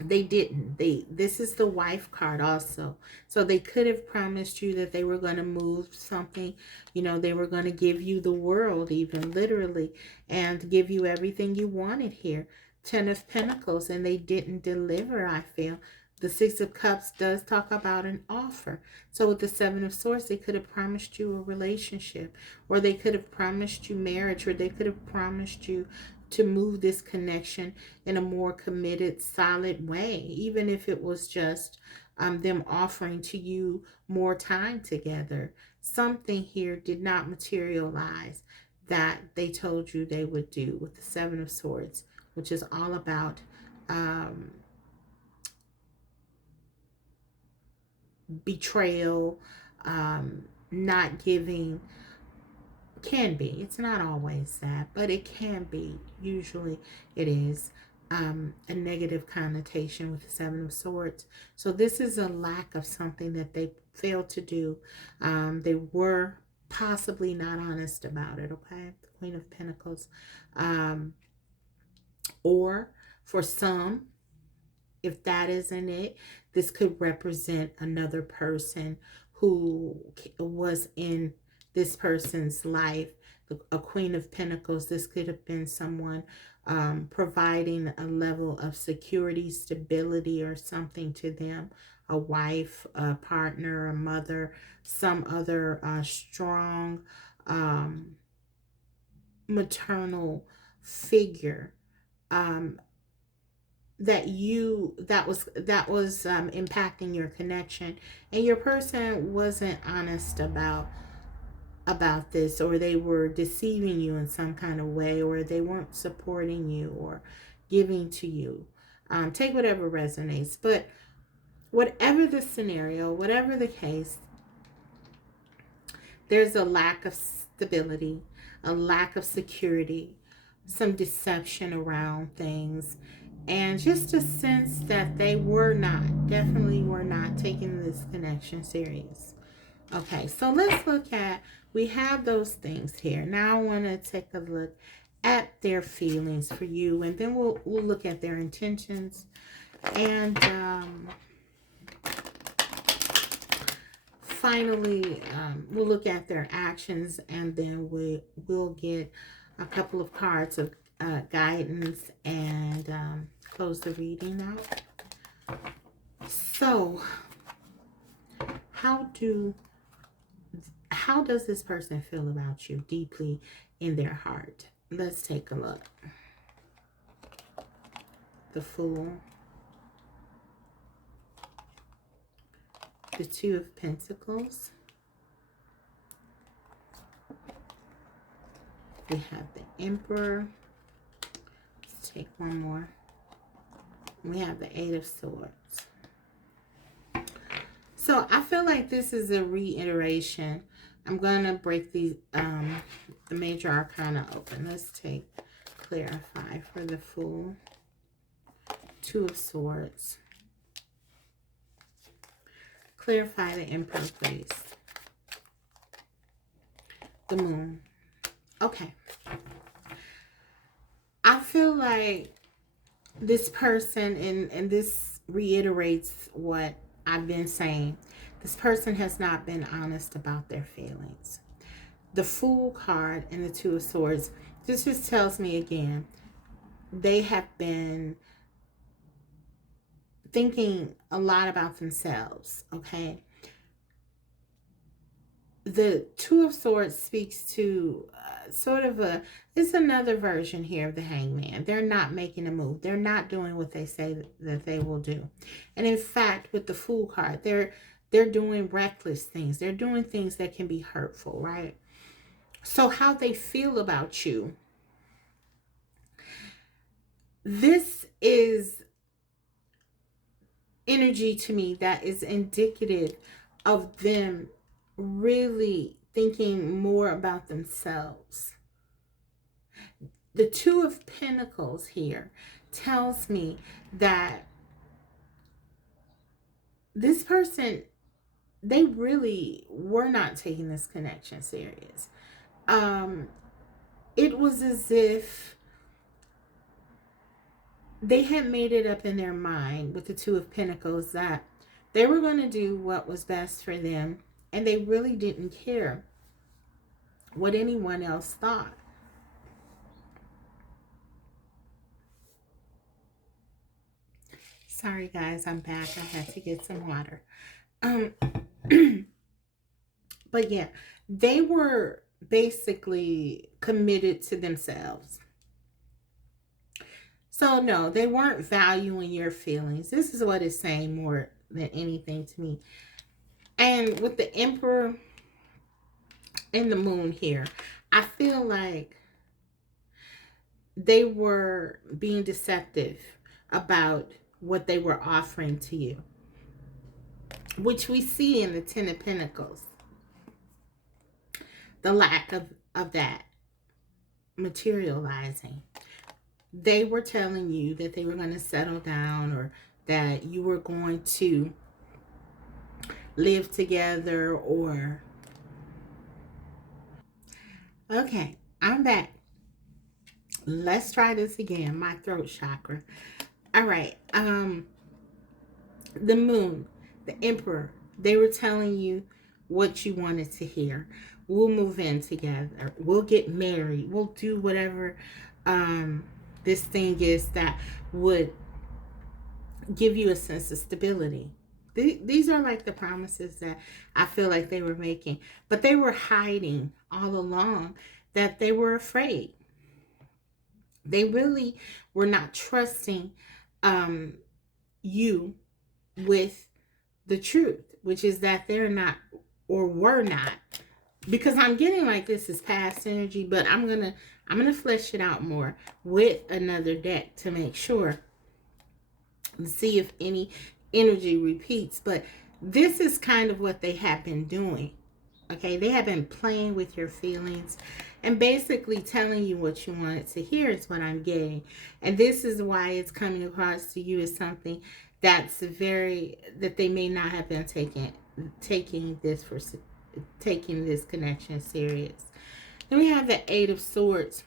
they didn't. This is the wife card also. So they could have promised you that they were going to move something. You know, they were going to give you the world, even literally, and give you everything you wanted here. Ten of Pentacles, and they didn't deliver, I feel. The Six of Cups does talk about an offer. So with the Seven of Swords, they could have promised you a relationship, or they could have promised you marriage, or they could have promised you to move this connection in a more committed, solid way, even if it was just them offering to you more time together. Something here did not materialize that they told you they would do with the Seven of Swords, which is all about betrayal, not giving. Can be. It's not always that, but it can be. Usually it is a negative connotation with the Seven of Swords. So this is a lack of something that they failed to do. They were possibly not honest about it, okay? The Queen of Pentacles. Or for some, if that isn't it, this could represent another person who was in this person's life. A Queen of Pentacles, this could have been someone providing a level of security, stability, or something to them. A wife, a partner, a mother, some other strong maternal figure that was impacting your connection, and your person wasn't honest about this, or they were deceiving you in some kind of way, or they weren't supporting you or giving to you. Take whatever resonates, but whatever the scenario, whatever the case, there's a lack of stability, a lack of security, some deception around things, and just a sense that they definitely were not taking this connection serious. Okay, so let's look at, we have those things here. Now I want to take a look at their feelings for you, and then we'll look at their intentions, and finally we'll look at their actions, and then we'll get a couple of cards of guidance, and close the reading out. So how does this person feel about you deeply in their heart? Let's take a look. The Fool, the Two of Pentacles, we have the Emperor. Let's take one more. We have the Eight of Swords. So I feel like this is a reiteration. I'm going to break the major arcana open. Let's take clarify for the Fool. Two of Swords. Clarify the Emperor, please. The Moon. Okay. I feel like this person, and this reiterates what I've been saying, this person has not been honest about their feelings. The Fool card and the Two of Swords, this just tells me again, they have been thinking a lot about themselves, okay? The Two of Swords speaks to sort of it's another version here of the Hangman. They're not making a move. They're not doing what they say that they will do. And in fact, with the Fool card, they're doing reckless things. They're doing things that can be hurtful, right? So how they feel about you, this is energy to me that is indicative of them really thinking more about themselves. The Two of Pentacles here tells me that this person, they really were not taking this connection serious. It was as if they had made it up in their mind with the Two of Pentacles that they were going to do what was best for them, and they really didn't care what anyone else thought. Sorry guys, I'm back. I had to get some water. But yeah, they were basically committed to themselves. So no, they weren't valuing your feelings. This is what it's saying more than anything to me. And with the Emperor and the Moon here, I feel like they were being deceptive about what they were offering to you, which we see in the Ten of Pentacles. The lack of that materializing. They were telling you that they were going to settle down, or that you were going to live together, or... Okay, I'm back. Let's try this again. My throat chakra. All right. The Moon, the Emperor, they were telling you what you wanted to hear. We'll move in together. We'll get married. We'll do whatever this thing is that would give you a sense of stability. These are like the promises that I feel like they were making. But they were hiding all along that they were afraid. They really were not trusting you with the truth, which is that they're not, or were not, because I'm getting like this is past energy, but I'm gonna flesh it out more with another deck to make sure, and see if any energy repeats. But this is kind of what they have been doing. Okay, they have been playing with your feelings, and basically telling you what you wanted to hear is what I'm getting. And this is why it's coming across to you as something that they may not have been taking this connection serious. Then we have the Eight of Swords.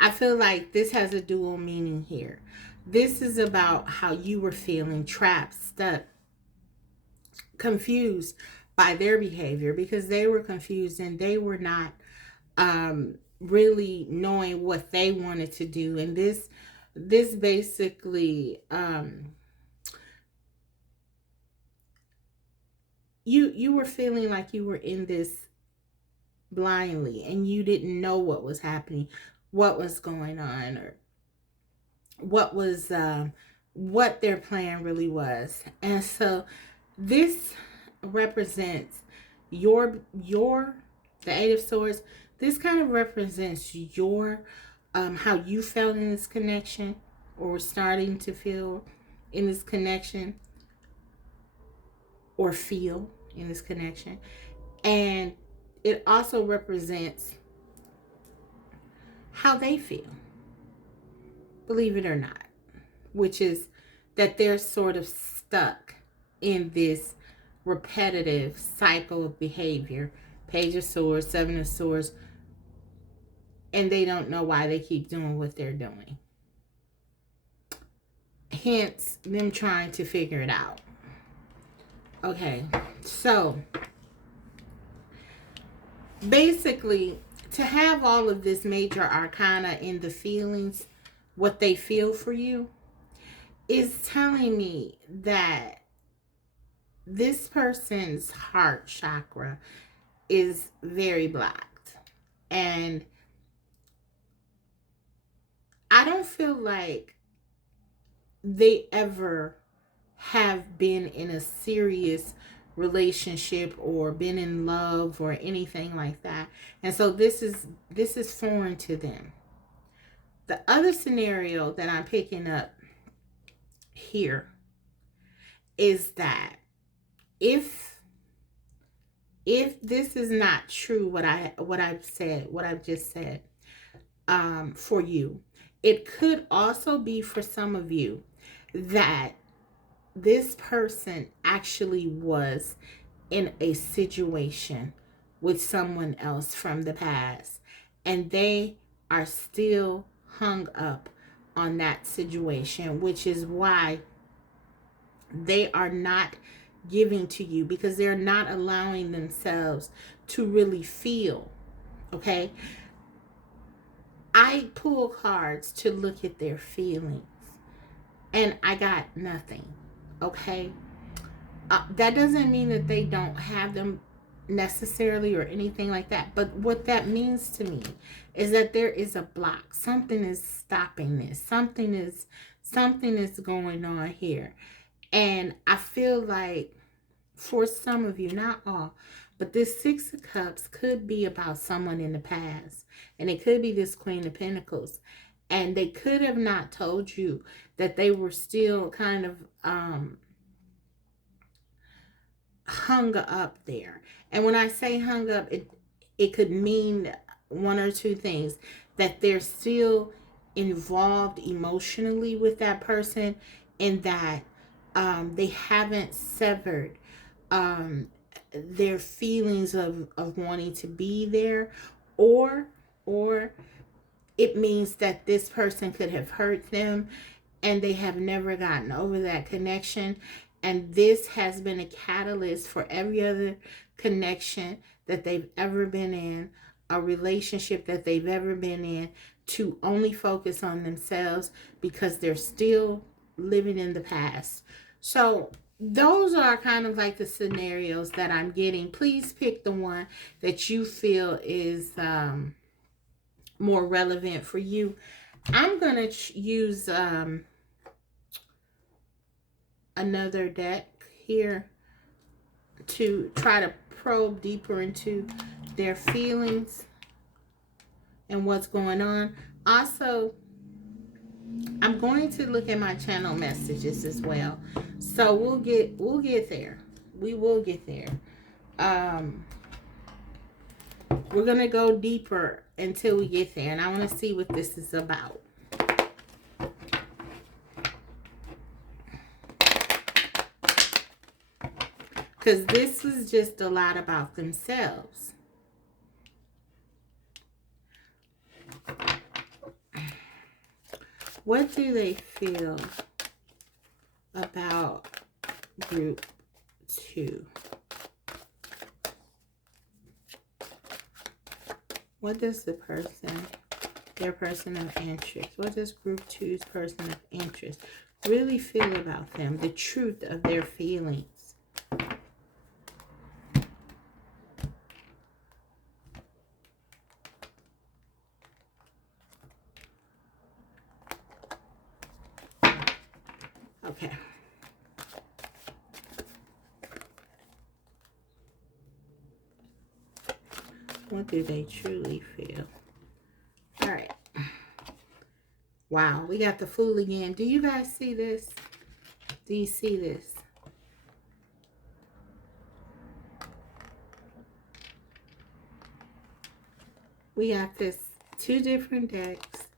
I feel like this has a dual meaning here. This is about how you were feeling trapped, stuck, confused by their behavior, because they were confused and they were not really knowing what they wanted to do. And this basically you were feeling like you were in this blindly and you didn't know what was happening, what was going on, or what their plan really was. And so this represents the Eight of Swords. This kind of represents your how you felt in this connection, or starting to feel in this connection, or feel in this connection. And it also represents how they feel, believe it or not, which is that they're sort of stuck in this repetitive cycle of behavior. Page of Swords, Seven of Swords, and they don't know why they keep doing what they're doing. Hence, them trying to figure it out. Okay, so basically, to have all of this major arcana in the feelings, what they feel for you, is telling me that this person's heart chakra is very blocked. And I don't feel like they ever have been in a serious relationship or been in love or anything like that. And so this is foreign to them. The other scenario that I'm picking up here is that if this is not true, what I've just said, for you, it could also be for some of you that this person actually was in a situation with someone else from the past, and they are still hung up on that situation, which is why they are not giving to you, because they're not allowing themselves to really feel. Okay, I pull cards to look at their feelings, and I got nothing. Okay, that doesn't mean that they don't have them necessarily or anything like that, but what that means to me is that there is a block. Something is stopping this. Something is going on here. And I feel like for some of you, not all, but this Six of Cups could be about someone in the past, and it could be this Queen of Pentacles, and they could have not told you that they were still kind of hung up there. And when I say hung up, it could mean one or two things: that they're still involved emotionally with that person, and that they haven't severed their feelings of wanting to be there, or it means that this person could have hurt them and they have never gotten over that connection. And this has been a catalyst for every other connection that they've ever been in, a relationship that they've ever been in, to only focus on themselves because they're still living in the past. So those are kind of like the scenarios that I'm getting. Please pick the one that you feel is more relevant for you. I'm going to use another deck here to try to probe deeper into their feelings and what's going on. Also, I'm going to look at my channel messages as well. So we'll get there. We will get there. We're going to go deeper until we get there. And I want to see what this is about. Because this was just a lot about themselves. What do they feel about group 2? What does the person, their person of interest, what does group 2's person of interest really feel about them? The truth of their feelings. Okay. What do they truly feel? All right. Wow, we got the Fool again. Do you guys see this? Do you see this? We got this 2 different decks,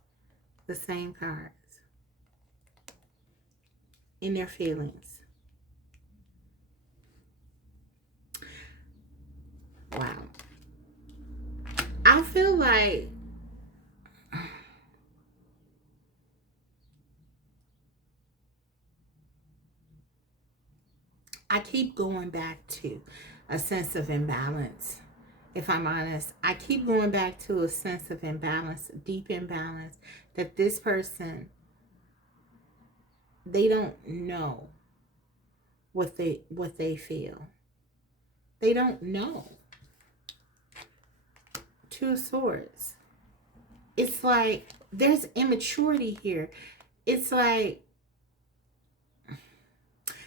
the same cards in their feelings. Wow. I feel like I keep going back to a sense of imbalance. If I'm honest, I keep going back to a sense of imbalance, deep imbalance, that this person, they don't know what they feel. They don't know. 2 of Swords. It's like there's immaturity here. It's like,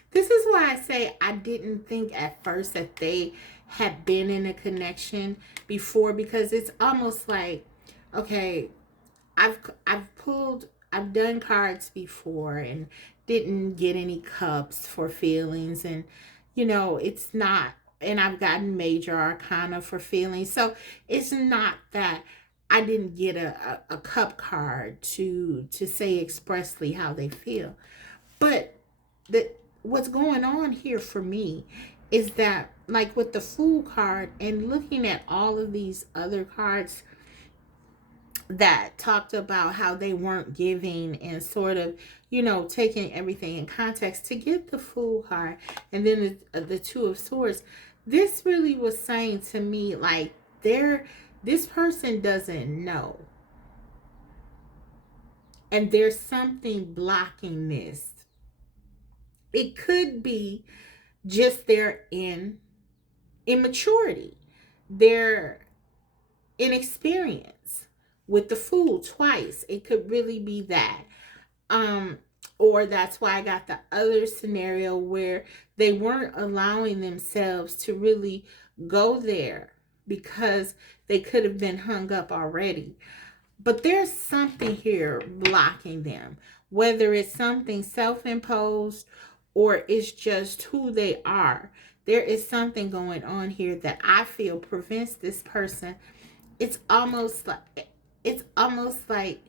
this is why I say I didn't think at first that they had been in a connection before, because it's almost like, okay, I've done cards before and didn't get any cups for feelings, and it's not, and I've gotten major arcana for feelings. So it's not that I didn't get a cup card to say expressly how they feel. But what's going on here for me is that, like with the Fool card and looking at all of these other cards that talked about how they weren't giving and sort of, taking everything in context, to get the Fool card and then the 2 of Swords, this really was saying to me, like, this person doesn't know. And there's something blocking this. It could be just their immaturity, their inexperience with the Fool twice. It could really be that. Or that's why I got the other scenario where they weren't allowing themselves to really go there because they could have been hung up already. But there's something here blocking them, whether it's something self-imposed or it's just who they are. There is something going on here that I feel prevents this person. It's almost like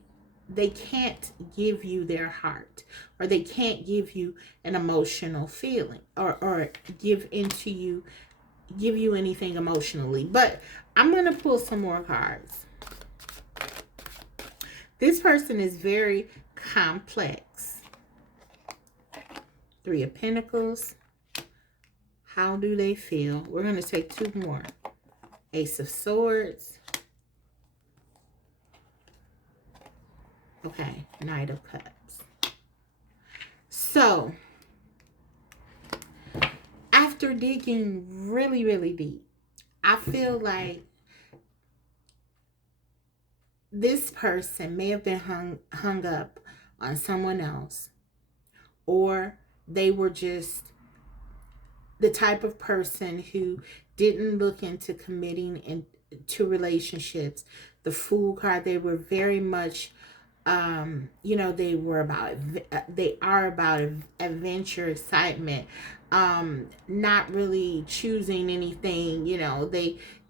they can't give you their heart, or they can't give you an emotional feeling, or give you anything emotionally. But I'm going to pull some more cards. This person is very complex. 3 of Pentacles. How do they feel? We're going to take 2 more. Ace of Swords. Okay, Knight of Cups. So, after digging really, really deep, I feel like this person may have been hung up on someone else, or they were just the type of person who didn't look into committing into relationships. The Fool card, they were very much they are about adventure, excitement, not really choosing anything.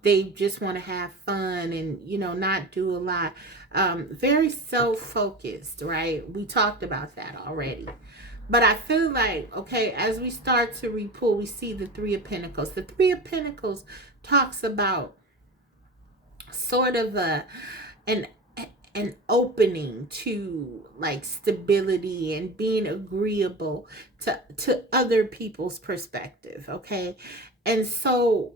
they just want to have fun and, not do a lot. Very self-focused, right? We talked about that already. But I feel like, okay, as we start to repull, we see the Three of Pentacles. The Three of Pentacles talks about sort of an an opening to like stability and being agreeable to other people's perspective, okay? And so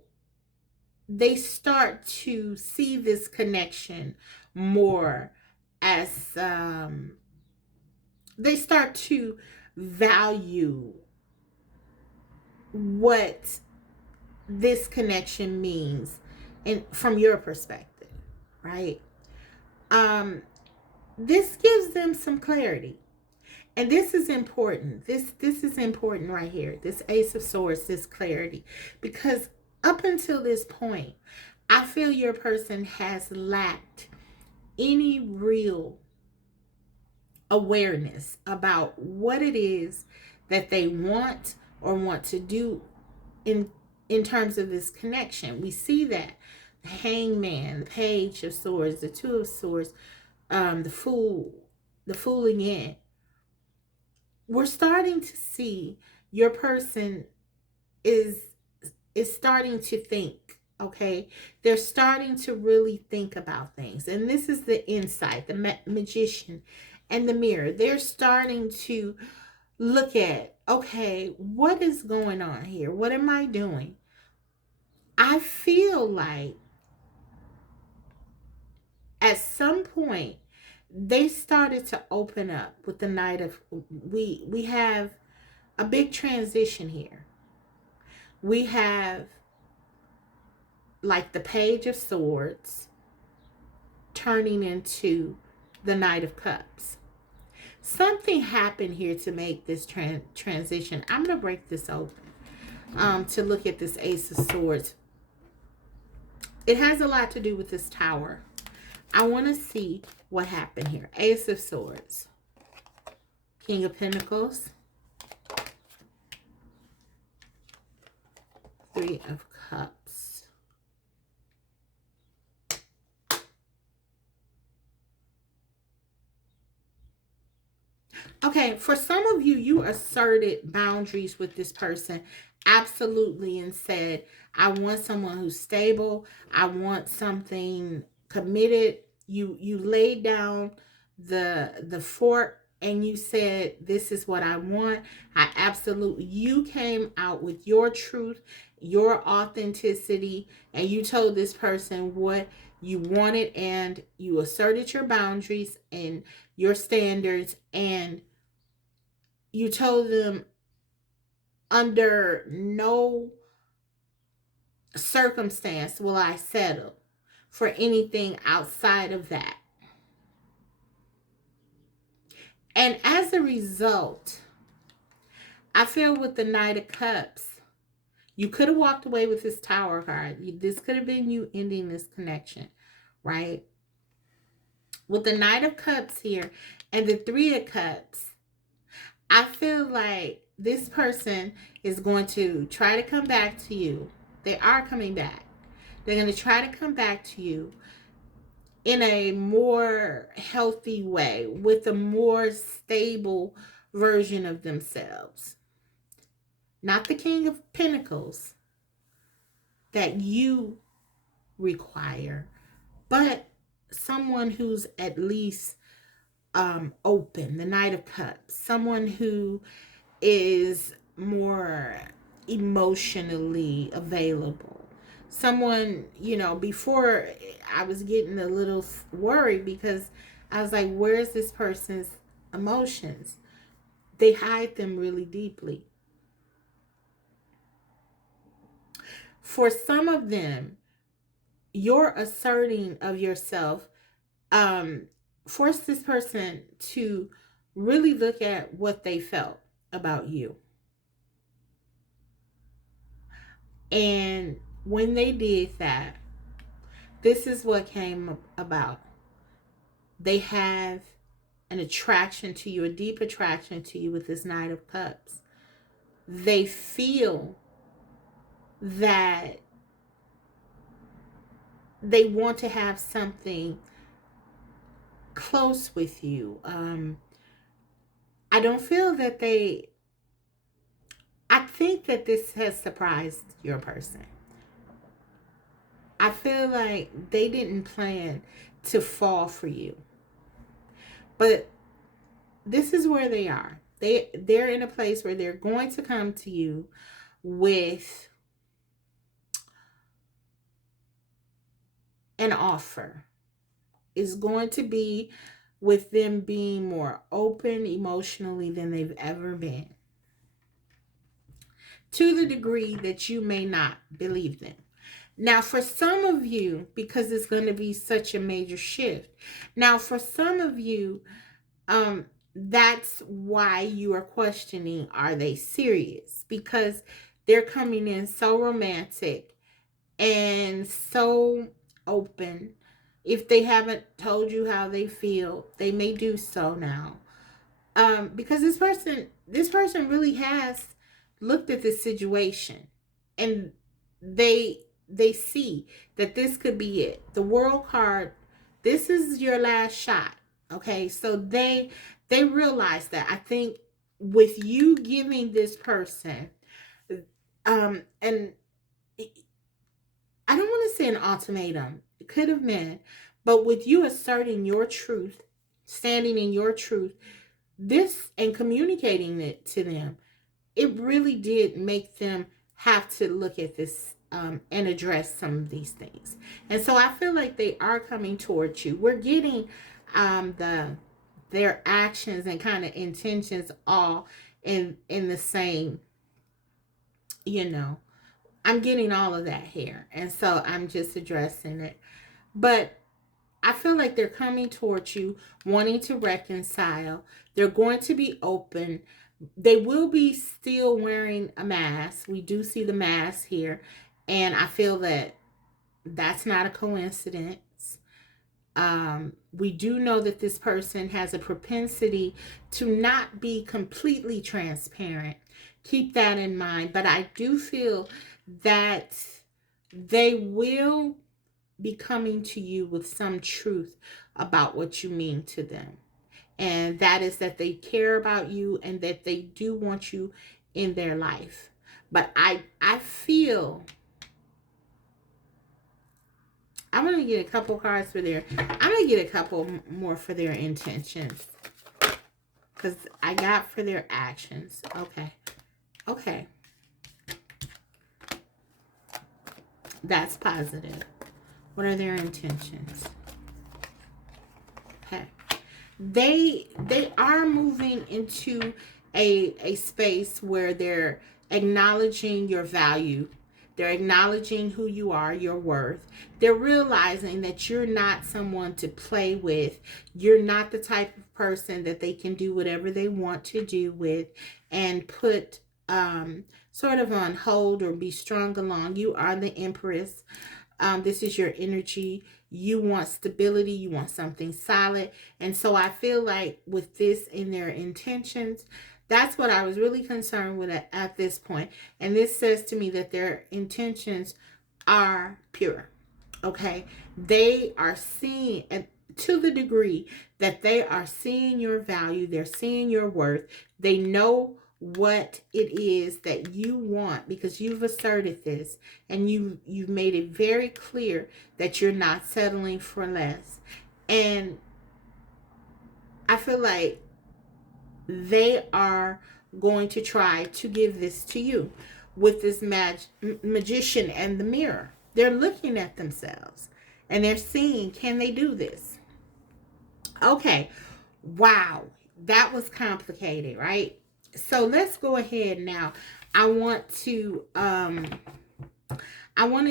they start to see this connection more as they start to value what this connection means and from your perspective, right? um this gives them some clarity, and this is important. This is important right here, this Ace of Swords, this clarity, because up until this point I feel your person has lacked any real awareness about what it is that they want or want to do in terms of this connection. We see that the Hangman, the Page of Swords, the Two of Swords, the Fool, the Fooling in. We're starting to see your person is starting to think. Okay, they're starting to really think about things, and this is the insight, the magician and the mirror. They're starting to look at, okay, what is going on here? What am I doing? I feel like at some point they started to open up with the Knight of, we have a big transition here. We have like the Page of Swords turning into the Knight of Cups. Something happened here to make this transition. I'm going to break this open to look at this Ace of Swords. It has a lot to do with this Tower. I want to see what happened here. Ace of Swords, King of Pentacles, Three of Cups, okay, for some of you, you asserted boundaries with this person, absolutely, and said, I want someone who's stable. I want something committed. You laid down the fork and you said, this is what I want. I absolutely, you came out with your truth, your authenticity, and you told this person what you wanted, and you asserted your boundaries and your standards, and you told them under no circumstance will I settle for anything outside of that. And as a result, I feel with the Knight of Cups, you could have walked away with this Tower card. This could have been you ending this connection, right? With the Knight of Cups here and the Three of Cups, I feel like this person is going to try to come back to you. They are coming back. They're going to try to come back to you in a more healthy way, with a more stable version of themselves. Not the King of Pentacles that you require, but someone who's at least open, the Knight of Cups, someone who is more emotionally available. Someone, before I was getting a little worried because I was like, where's this person's emotions? They hide them really deeply. For some of them, your asserting of yourself forced this person to really look at what they felt about you. And when they did that, this is what came about. They have an attraction to you, a deep attraction to you with this Knight of Cups. They feel that they want to have something close with you. I don't feel that I think that this has surprised your person. I feel like they didn't plan to fall for you. But this is where they are. They're in a place where they're going to come to you with an offer. It's going to be with them being more open emotionally than they've ever been, to the degree that you may not believe them. Now, for some of you, because it's going to be such a major shift. Now, for some of you, that's why you are questioning, are they serious? Because they're coming in so romantic and so open. If they haven't told you how they feel, they may do so now. Because this person really has looked at this situation, and they see that this could be it. The world card, this is your last shot. Okay, so they realize that. I think with you giving this person, and I don't want to say an ultimatum. It could have been, but with you asserting your truth, standing in your truth, this and communicating it to them, it really did make them have to look at this and address some of these things. And so I feel like they are coming towards you. We're getting their actions and kind of intentions all in the same, I'm getting all of that here. And so I'm just addressing it. But I feel like they're coming towards you, wanting to reconcile. They're going to be open. They will be still wearing a mask. We do see the mask here. And I feel that that's not a coincidence. We do know that this person has a propensity to not be completely transparent. Keep that in mind. But I do feel that they will be coming to you with some truth about what you mean to them. And that is that they care about you and that they do want you in their life. But I feel I'm going to get a couple cards for I'm going to get a couple more for their intentions. Because I got for their actions. Okay. That's positive. What are their intentions? Okay. They are moving into a space where they're acknowledging your value. They're acknowledging who you are, your worth. They're realizing that you're not someone to play with. You're not the type of person that they can do whatever they want to do with and put sort of on hold or be strung along. You are the Empress. This is your energy. You want stability. You want something solid. And so I feel like with this in their intentions, that's what I was really concerned with at this point. And this says to me that their intentions are pure. Okay. They are seeing, to the degree that they are seeing your value. They're seeing your worth. They know what it is that you want because you've asserted this and you've made it very clear that you're not settling for less. And I feel like they are going to try to give this to you with this magician and the mirror. They're looking at themselves and they're seeing, can they do this? Okay. Wow. That was complicated, right? So let's go ahead now. I want to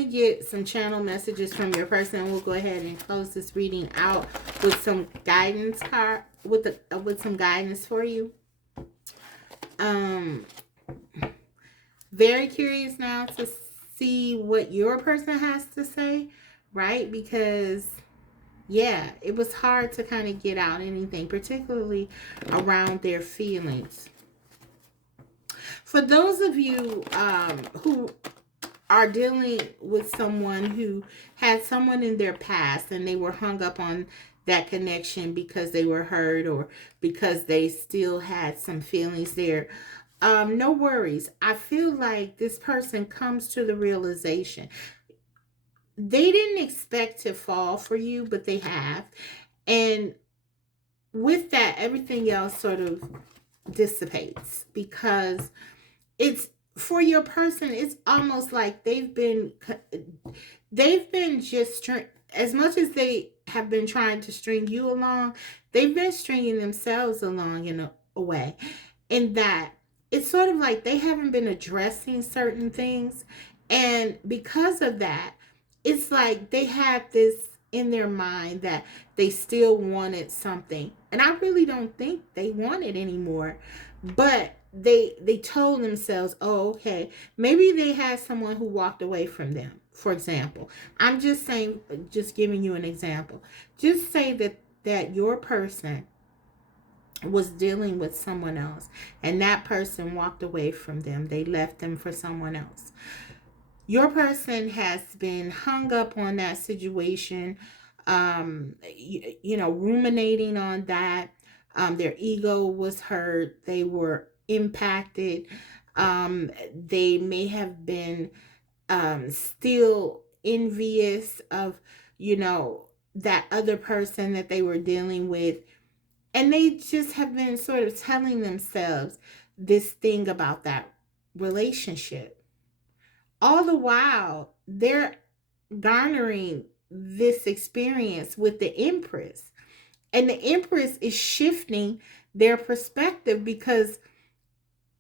get some channel messages from your person. We'll go ahead and close this reading out with some guidance card with some guidance for you. Very curious now to see what your person has to say, right? Because yeah, it was hard to kind of get out anything, particularly around their feelings. For those of you who are dealing with someone who had someone in their past and they were hung up on that connection because they were hurt or because they still had some feelings there, no worries. I feel like this person comes to the realization they didn't expect to fall for you, but they have. And with that, everything else sort of dissipates because it's for your person. It's almost like they've been just as much as they have been trying to string you along, they've been stringing themselves along in a way. In that it's sort of like they haven't been addressing certain things, and because of that, it's like they have this in their mind that they still wanted something, and I really don't think they want it anymore. But they told themselves, oh, okay, maybe they had someone who walked away from them, for example. I'm just saying, just giving you an example. Just say that your person was dealing with someone else and that person walked away from them. They left them for someone else. Your person has been hung up on that situation, ruminating on that. Their ego was hurt. They were impacted. They may have been still envious of, you know, that other person that they were dealing with. And they just have been sort of telling themselves this thing about that relationship. All the while, they're garnering this experience with the Empress. And the Empress is shifting their perspective because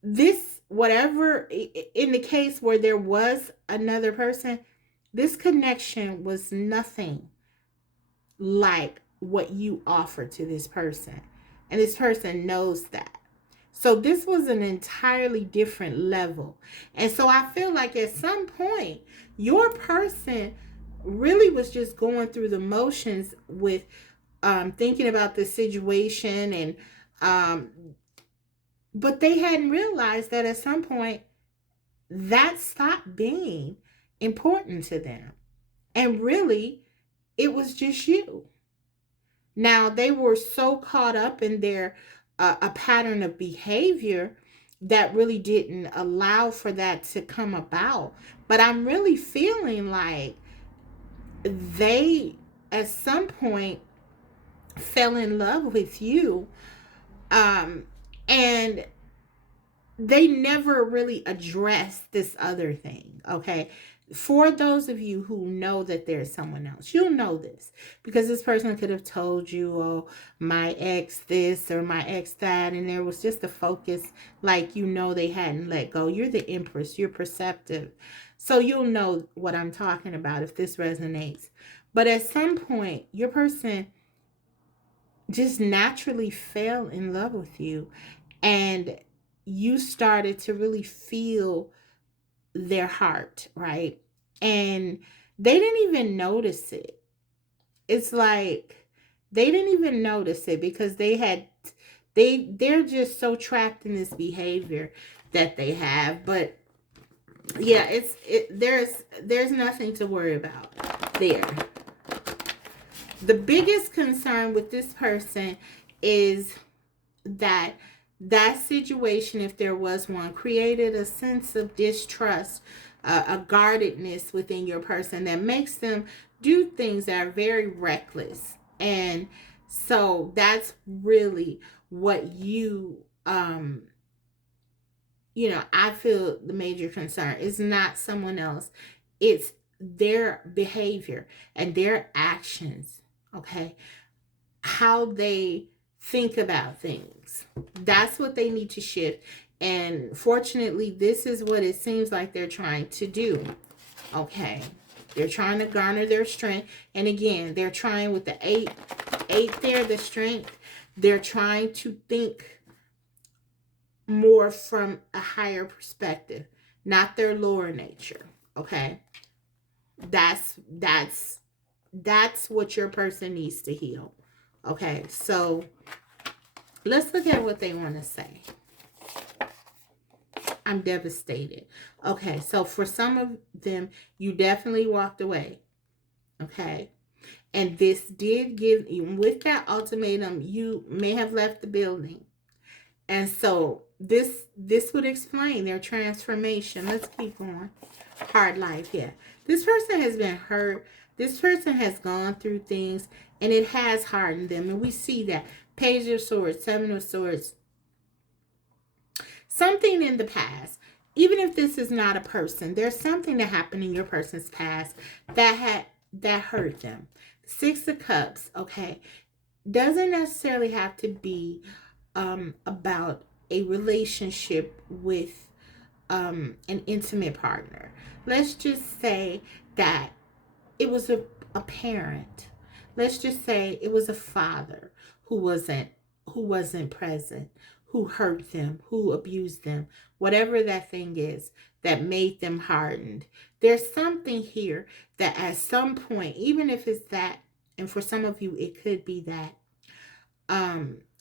this, whatever, in the case where there was another person, this connection was nothing like what you offer to this person. And this person knows that. So this was an entirely different level. And so I feel like at some point, your person really was just going through the motions with thinking about the situation, and um, but they hadn't realized that at some point that stopped being important to them. And really, it was just you. Now, they were so caught up in their a pattern of behavior that really didn't allow for that to come about. But I'm really feeling like they, at some point, fell in love with you, um, and they never really addressed this other thing. Okay, for those of you who know that there's someone else, you'll know this because this person could have told you, oh, my ex this or my ex that, and there was just a focus, like, you know, they hadn't let go. You're the Empress, you're perceptive, so you'll know what I'm talking about if this resonates. But at some point, your person just naturally fell in love with you, and you started to really feel their heart, right? And they didn't even notice it. It's like they didn't even notice it because they're just so trapped in this behavior that they have. But yeah, there's nothing to worry about there. The biggest concern with this person is that that situation, if there was one, created a sense of distrust, a guardedness within your person that makes them do things that are very reckless. And so that's really what I feel the major concern is not someone else. It's their behavior and their actions. Okay, how they think about things. That's what they need to shift. And fortunately, this is what it seems like they're trying to do. Okay. They're trying to garner their strength. And again, they're trying with the eight there, the strength. They're trying to think more from a higher perspective, not their lower nature. Okay. That's what your person needs to heal. Okay, so let's look at what they want to say. I'm devastated. Okay, so for some of them, you definitely walked away. Okay. And this did give, with that ultimatum, you may have left the building. And so this would explain their transformation. Let's keep going. Hard life, yeah. This person has been hurt. This person has gone through things, and it has hardened them. And we see that. Page of Swords, Seven of Swords. Something in the past, even if this is not a person, there's something that happened in your person's past that hurt them. Six of Cups, okay, doesn't necessarily have to be about a relationship with an intimate partner. Let's just say that it was a parent. Let's just say it was a father who wasn't present, who hurt them, who abused them, whatever that thing is that made them hardened. There's something here that at some point, even if it's that, and for some of you it could be that,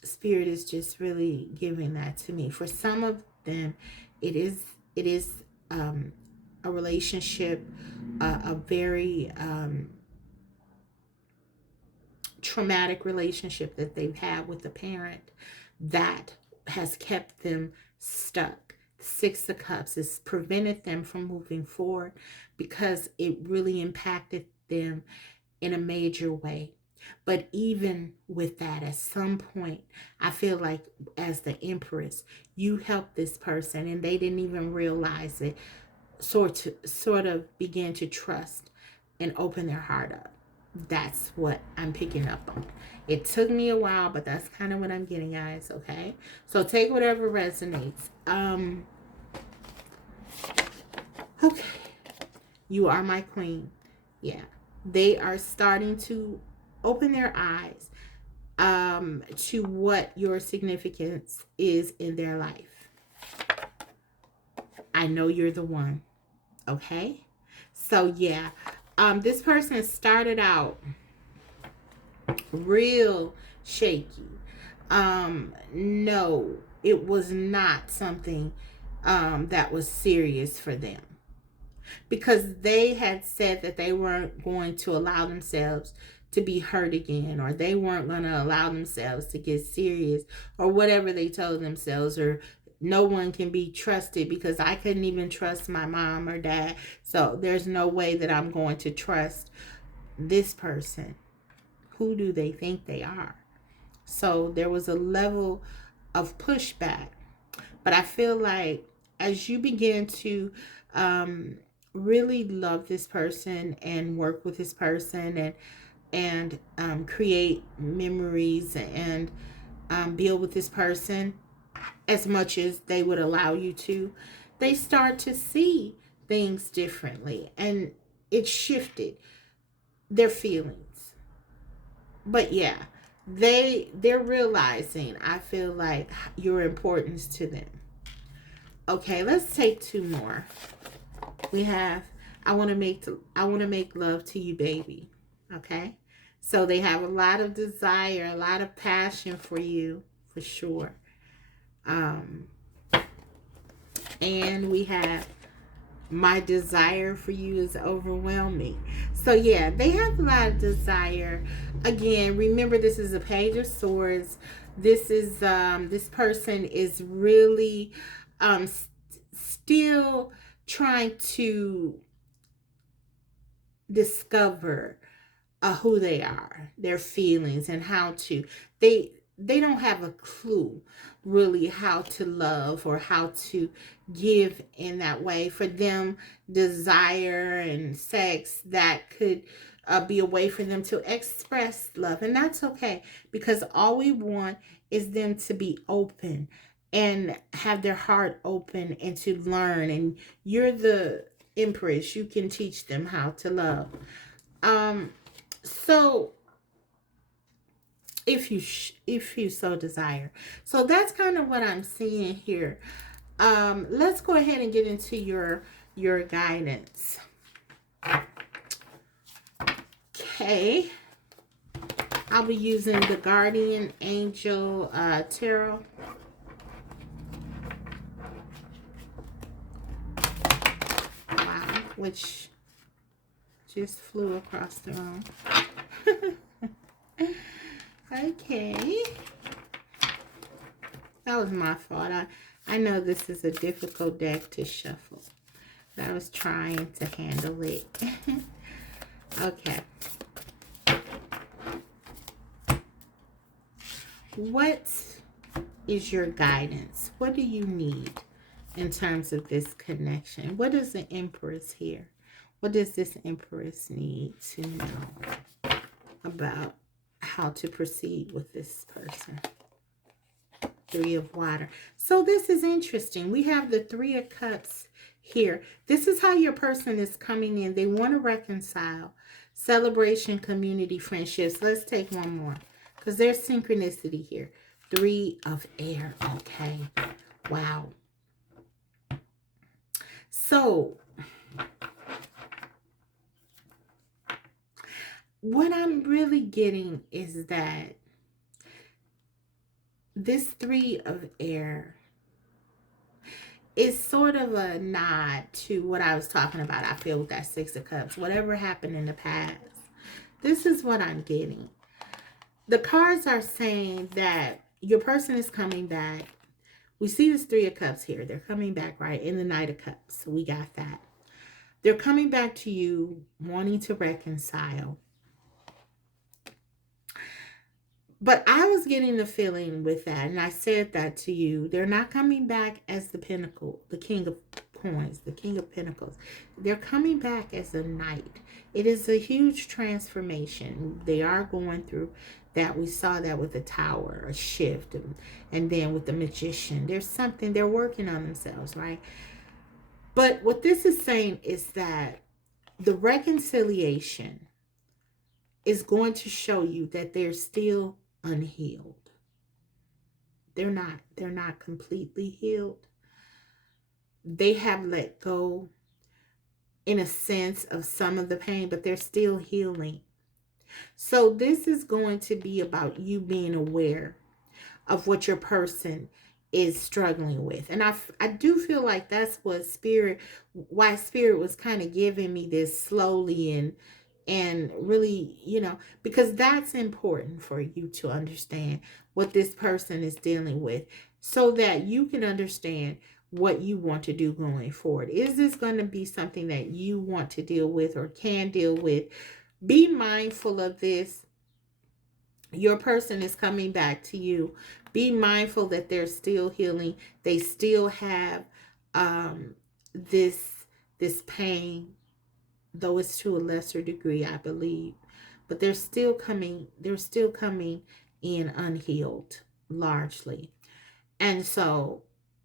Spirit is just really giving that to me. For some of them, it is a relationship, a very traumatic relationship that they've had with a parent that has kept them stuck. Six of Cups has prevented them from moving forward because it really impacted them in a major way. But even with that, at some point, I feel like as the Empress, you helped this person and they didn't even realize it, sort of began to trust and open their heart up. That's what I'm picking up on. It took me a while, but that's kind of what I'm getting, guys. Okay, so take whatever resonates. Okay, you are my queen. Yeah, they are starting to open their eyes to what your significance is in their life. I know you're the one. Okay, so yeah, this person started out real shaky. No, it was not something that was serious for them, because they had said that they weren't going to allow themselves to be hurt again, or they weren't going to allow themselves to get serious, or whatever they told themselves, or no one can be trusted because I couldn't even trust my mom or dad. So there's no way that I'm going to trust this person. Who do they think they are? So there was a level of pushback. But I feel like as you begin to really love this person and work with this person and create memories and build with this person as much as they would allow you to, they start to see things differently, and it shifted their feelings. But yeah, they're realizing, I feel like, your importance to them. Okay, let's take two more. We have I want to make love to you, baby. Okay? So they have a lot of desire, a lot of passion for you, for sure. And we have my desire for you is overwhelming. So yeah, they have a lot of desire. Again, remember, this is a Page of Swords. This is this person is really still trying to discover who they are, their feelings, and how to they don't have a clue really how to love or how to give in that way. For them, desire and sex, that could be a way for them to express love, and that's okay, because all we want is them to be open and have their heart open and to learn. And you're the Empress, you can teach them how to love. So if you so desire. So that's kind of what I'm seeing here. Let's go ahead and get into your guidance. Okay, I'll be using the Guardian Angel Tarot. which just flew across the room. Okay. That was my fault. I know this is a difficult deck to shuffle. I was trying to handle it. Okay. What is your guidance? What do you need in terms of this connection? What is the Empress here? What does this Empress need to know about how to proceed with this person? Three of Water. So this is interesting. We have the Three of Cups here. This is how your person is coming in. They want to reconcile. Celebration, community, friendships. Let's take one more because there's synchronicity here. Three of Air. Okay. Wow. So what I'm really getting is that this Three of Air is sort of a nod to what I was talking about. I feel with that Six of Cups. Whatever happened in the past. This is what I'm getting. The cards are saying that your person is coming back. We see this Three of Cups here. They're coming back, right? In the Knight of Cups. So we got that. They're coming back to you, wanting to reconcile. But I was getting the feeling with that, and I said that to you. They're not coming back as the Pinnacle, the King of Coins, the King of Pentacles. They're coming back as a Knight. It is a huge transformation. They are going through that. We saw that with the Tower, a shift, and then with the Magician. There's something, they're working on themselves, right? But what this is saying is that the reconciliation is going to show you that they're still unhealed. They're not completely healed. They have let go in a sense of some of the pain, but they're still healing. So this is going to be about you being aware of what your person is struggling with. And I do feel like that's what why Spirit was kind of giving me this slowly and really, because that's important for you to understand what this person is dealing with so that you can understand what you want to do going forward. Is this going to be something that you want to deal with or can deal with? Be mindful of this. Your person is coming back to you. Be mindful that they're still healing. They still have this pain, though it's to a lesser degree, I believe. But they're still coming in unhealed, largely. And so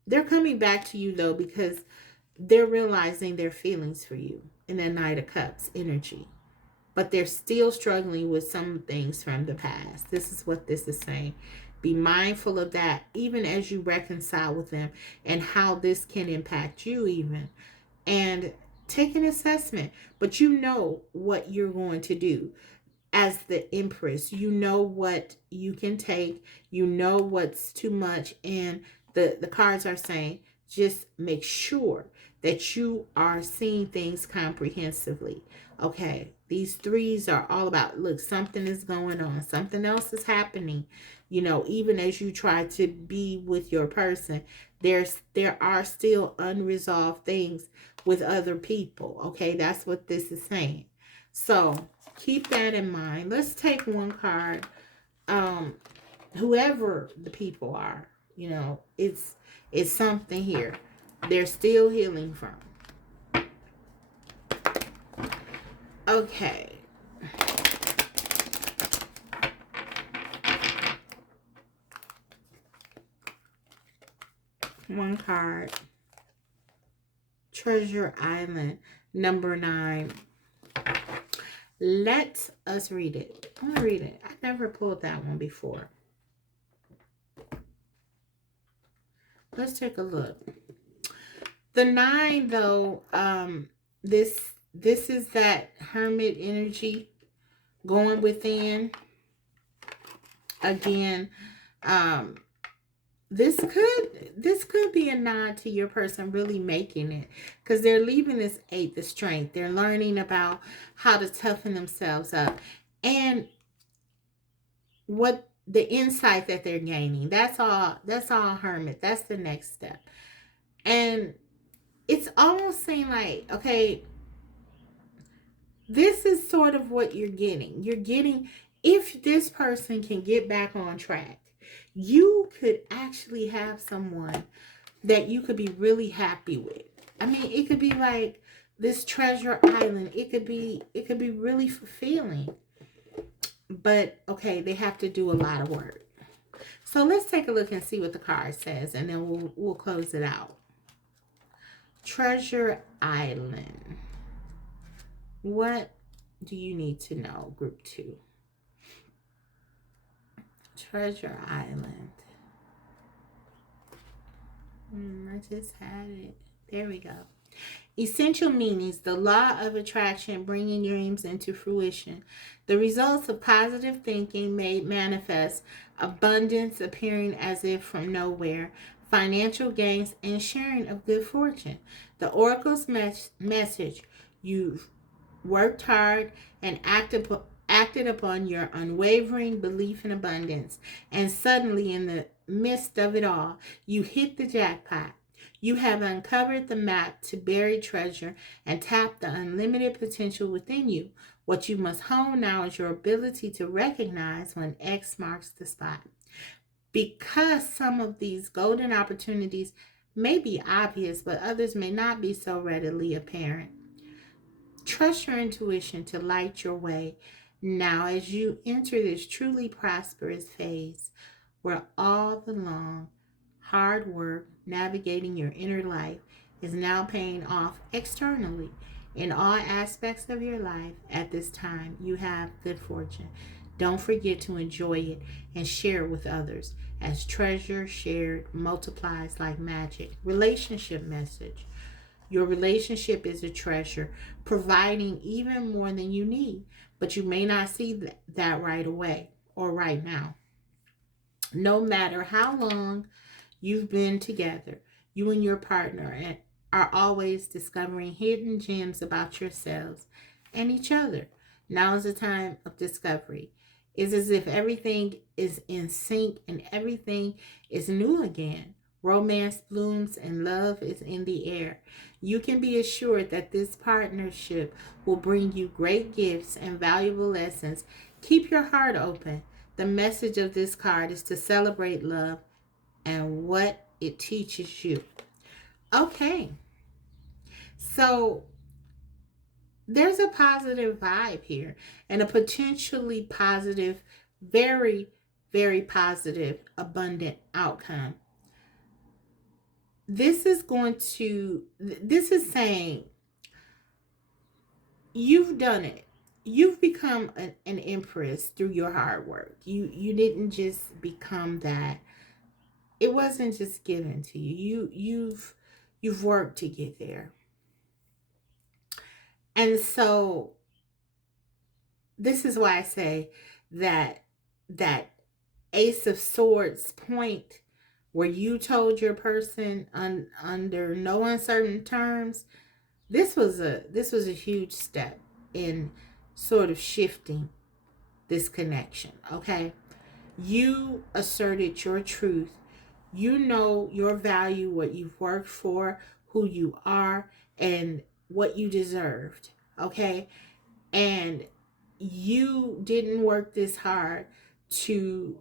they're coming back to you, though, because they're realizing their feelings for you in that Knight of Cups energy. But they're still struggling with some things from the past. This is what this is saying. Be mindful of that, even as you reconcile with them and how this can impact you even. And take an assessment. But you know what you're going to do. As the Empress, you know what you can take. You know what's too much. And the cards are saying, just make sure that you are seeing things comprehensively. Okay, these threes are all about, look, something is going on. Something else is happening. Even as you try to be with your person, there are still unresolved things with other people. Okay, that's what this is saying. So keep that in mind. Let's take one card. Whoever the people are, it's something here they're still healing from. Okay. One card. Treasure Island, number 9. Let us read it. I'm going to read it. I never pulled that one before. Let's take a look. The 9, though, this is that hermit energy going within. Again, this could be a nod to your person really making it, because they're leaving this eight the strength. They're learning about how to toughen themselves up, and what the insight that they're gaining. That's all hermit. That's the next step. And it's almost saying like, okay, this is sort of what you're getting. You're getting, if this person can get back on track, you could actually have someone that you could be really happy with. I mean, it could be like this treasure island. It could be really fulfilling. But okay, they have to do a lot of work. So let's take a look and see what the card says, and then we'll close it out. Treasure Island. What do you need to know, Group 2? Treasure Island. I just had it. There we go. Essential meanings: the law of attraction, bringing dreams into fruition. The results of positive thinking made manifest. Abundance appearing as if from nowhere. Financial gains and sharing of good fortune. The oracle's message: you've worked hard and acted upon your unwavering belief in abundance, and suddenly, in the midst of it all, you hit the jackpot. You have uncovered the map to buried treasure and tapped the unlimited potential within you. What you must hone now is your ability to recognize when X marks the spot. Because some of these golden opportunities may be obvious, but others may not be so readily apparent. Trust your intuition to light your way now as you enter this truly prosperous phase where all the long, hard work navigating your inner life is now paying off externally. In all aspects of your life at this time, you have good fortune. Don't forget to enjoy it and share it with others, as treasure shared multiplies like magic. Relationship message: your relationship is a treasure, providing even more than you need, but you may not see that right away or right now. No matter how long you've been together, you and your partner are always discovering hidden gems about yourselves and each other. Now is the time of discovery. It's as if everything is in sync and everything is new again. Romance blooms and love is in the air. You can be assured that this partnership will bring you great gifts and valuable lessons. Keep your heart open. The message of this card is to celebrate love and what it teaches you. Okay, so there's a positive vibe here, and a potentially positive, very, very positive, abundant outcome. This is saying you've done it. You've become an empress through your hard work. You didn't just become that. It wasn't just given to you. You've worked to get there. And so this is why I say that Ace of Swords point where you told your person under no uncertain terms, this was a huge step in sort of shifting this connection. Okay, you asserted your truth. You know your value, what you've worked for, who you are, and what you deserved. Okay, and you didn't work this hard to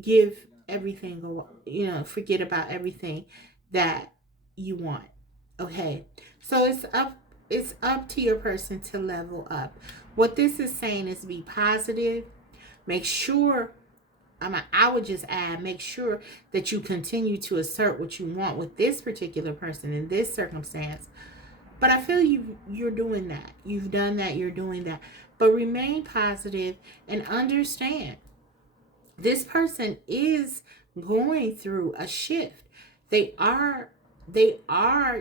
give everything, forget about everything that you want. Okay, so it's up to your person to level up. What this is saying is be positive. Make sure, I would just add, make sure that you continue to assert what you want with this particular person in this circumstance. But I feel you're doing that. You've done that. You're doing that. But remain positive and understand this person is going through a shift. They are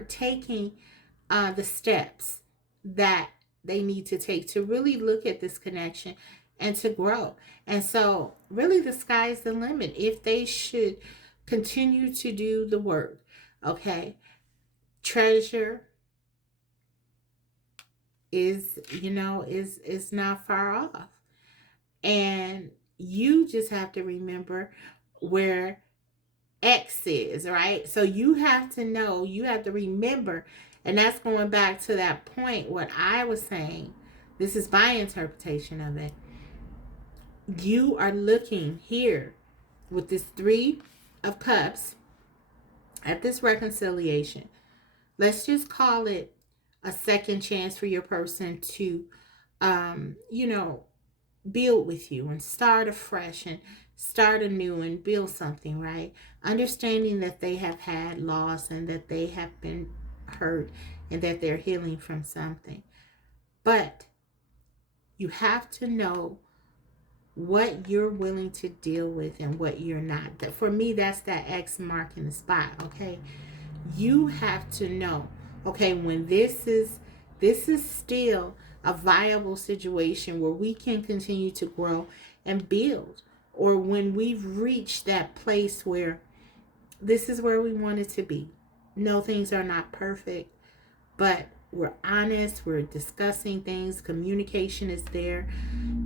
taking the steps that they need to take to really look at this connection and to grow. And so, really, the sky's the limit if they should continue to do the work. Okay, treasure is not far off, and you just have to remember where X is, right? So you have to know, you have to remember, and that's going back to that point what I was saying. This is my interpretation of it. You are looking here with this 3 of Cups at this reconciliation. Let's just call it a second chance for your person to you know, build with you and start afresh and start anew and build something, right? Understanding that they have had loss and that they have been hurt and that they're healing from something. But you have to know what you're willing to deal with and what you're not. For me, that's that X mark in the spot, okay? You have to know, okay, when this is still a viable situation where we can continue to grow and build, or when we've reached that place where this is where we want it to be. No, things are not perfect, but we're honest, we're discussing things, communication is there,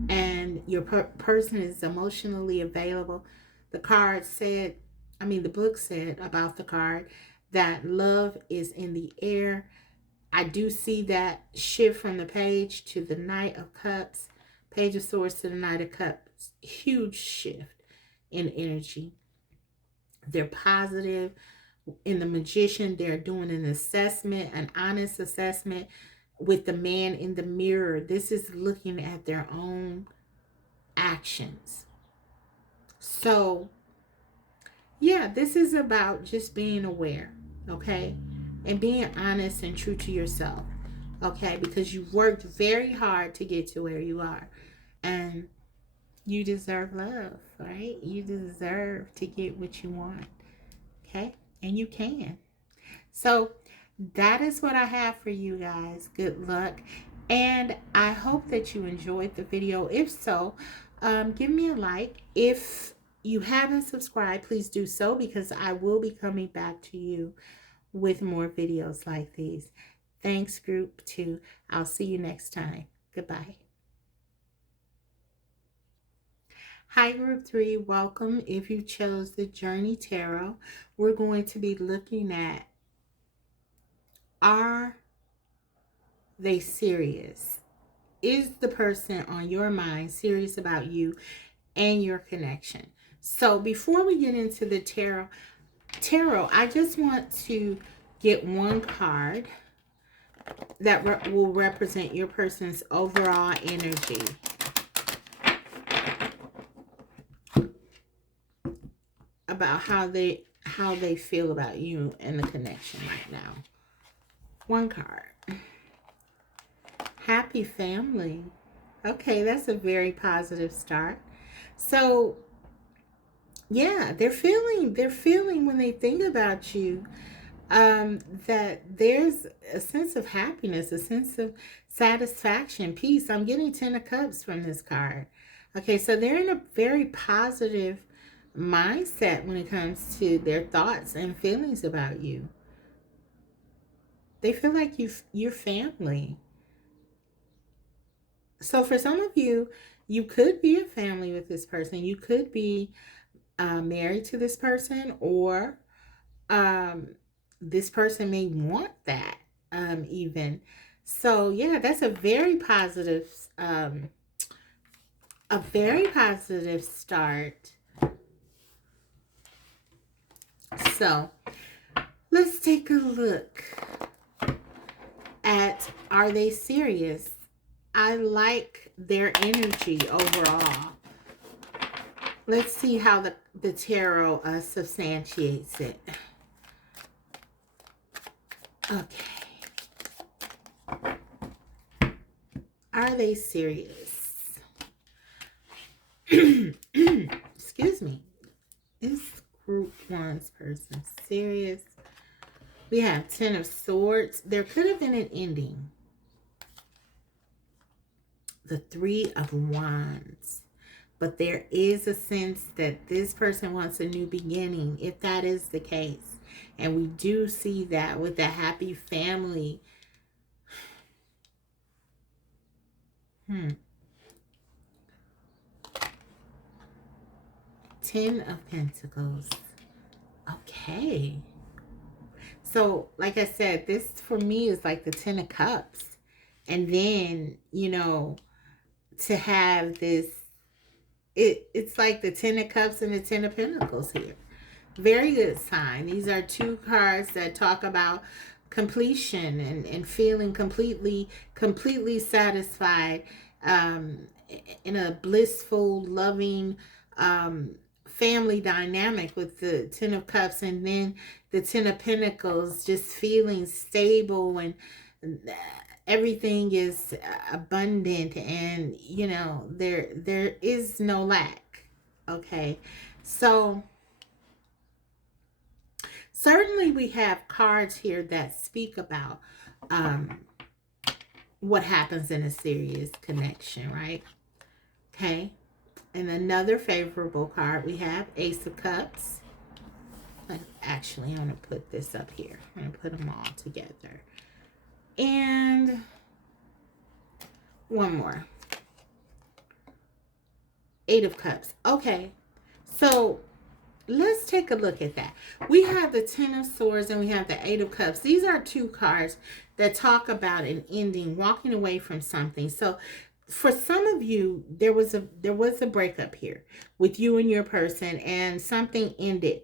and your person is emotionally available. The card said, the book said about the card that love is in the air. I do see that shift from the Page to the Knight of Cups, Page of Swords to the Knight of Cups. Huge shift in energy. They're positive. In the Magician, they're doing an assessment, an honest assessment with the man in the mirror. This is looking at their own actions. So, yeah, this is about just being aware, okay? And being honest and true to yourself, okay? Because you've worked very hard to get to where you are. And you deserve love, right? You deserve to get what you want, okay? And you can. So that is what I have for you guys. Good luck. And I hope that you enjoyed the video. If so, give me a like. If you haven't subscribed, please do so, because I will be coming back to you with more videos like these. Thanks, Group 2. I'll see you next time. Goodbye. Hi, Group 3. Welcome. If you chose the Journey Tarot, we're going to be looking at, are they serious? Is the person on your mind serious about you and your connection? So before we get into the tarot, I just want to get one card that will represent your person's overall energy. About how they feel about you and the connection right now. One card. Happy family. Okay, that's a very positive start. So, yeah, they're feeling when they think about you, that there's a sense of happiness, a sense of satisfaction, peace. I'm getting 10 of Cups from this card. Okay, so they're in a very positive mindset when it comes to their thoughts and feelings about you. They feel like you're family. So for some of you, you could be a family with this person. You could be married to this person, or this person may want that even. So yeah, that's a very positive start. So let's take a look at, are they serious? I like their energy overall. Let's see how the tarot substantiates it. Okay. Are they serious? Excuse me. Is Group 1's person serious? We have 10 of Swords. There could have been an ending. the Three of Wands. But there is a sense that this person wants a new beginning, if that is the case. And we do see that with the happy family. Ten of Pentacles. Okay. So, like I said, this for me is like the Ten of Cups. And then, you know, to have this, it's like the Ten of Cups and the Ten of Pentacles here. Very good sign. These are two cards that talk about completion and feeling completely satisfied, in a blissful, loving family dynamic with the Ten of Cups, and then the Ten of Pentacles, just feeling stable and everything is abundant, and you know there is no lack. Okay, so certainly we have cards here that speak about what happens in a serious connection, right? Okay, and another favorable card we have Ace of Cups. Actually, I'm going to put this up here. I'm going to put them all together. And one more. Eight of Cups. Okay, so let's take a look at that. We have the Ten of Swords and we have the Eight of Cups. These are two cards that talk about an ending, walking away from something. So for some of you, there was a breakup here with you and your person, and something ended.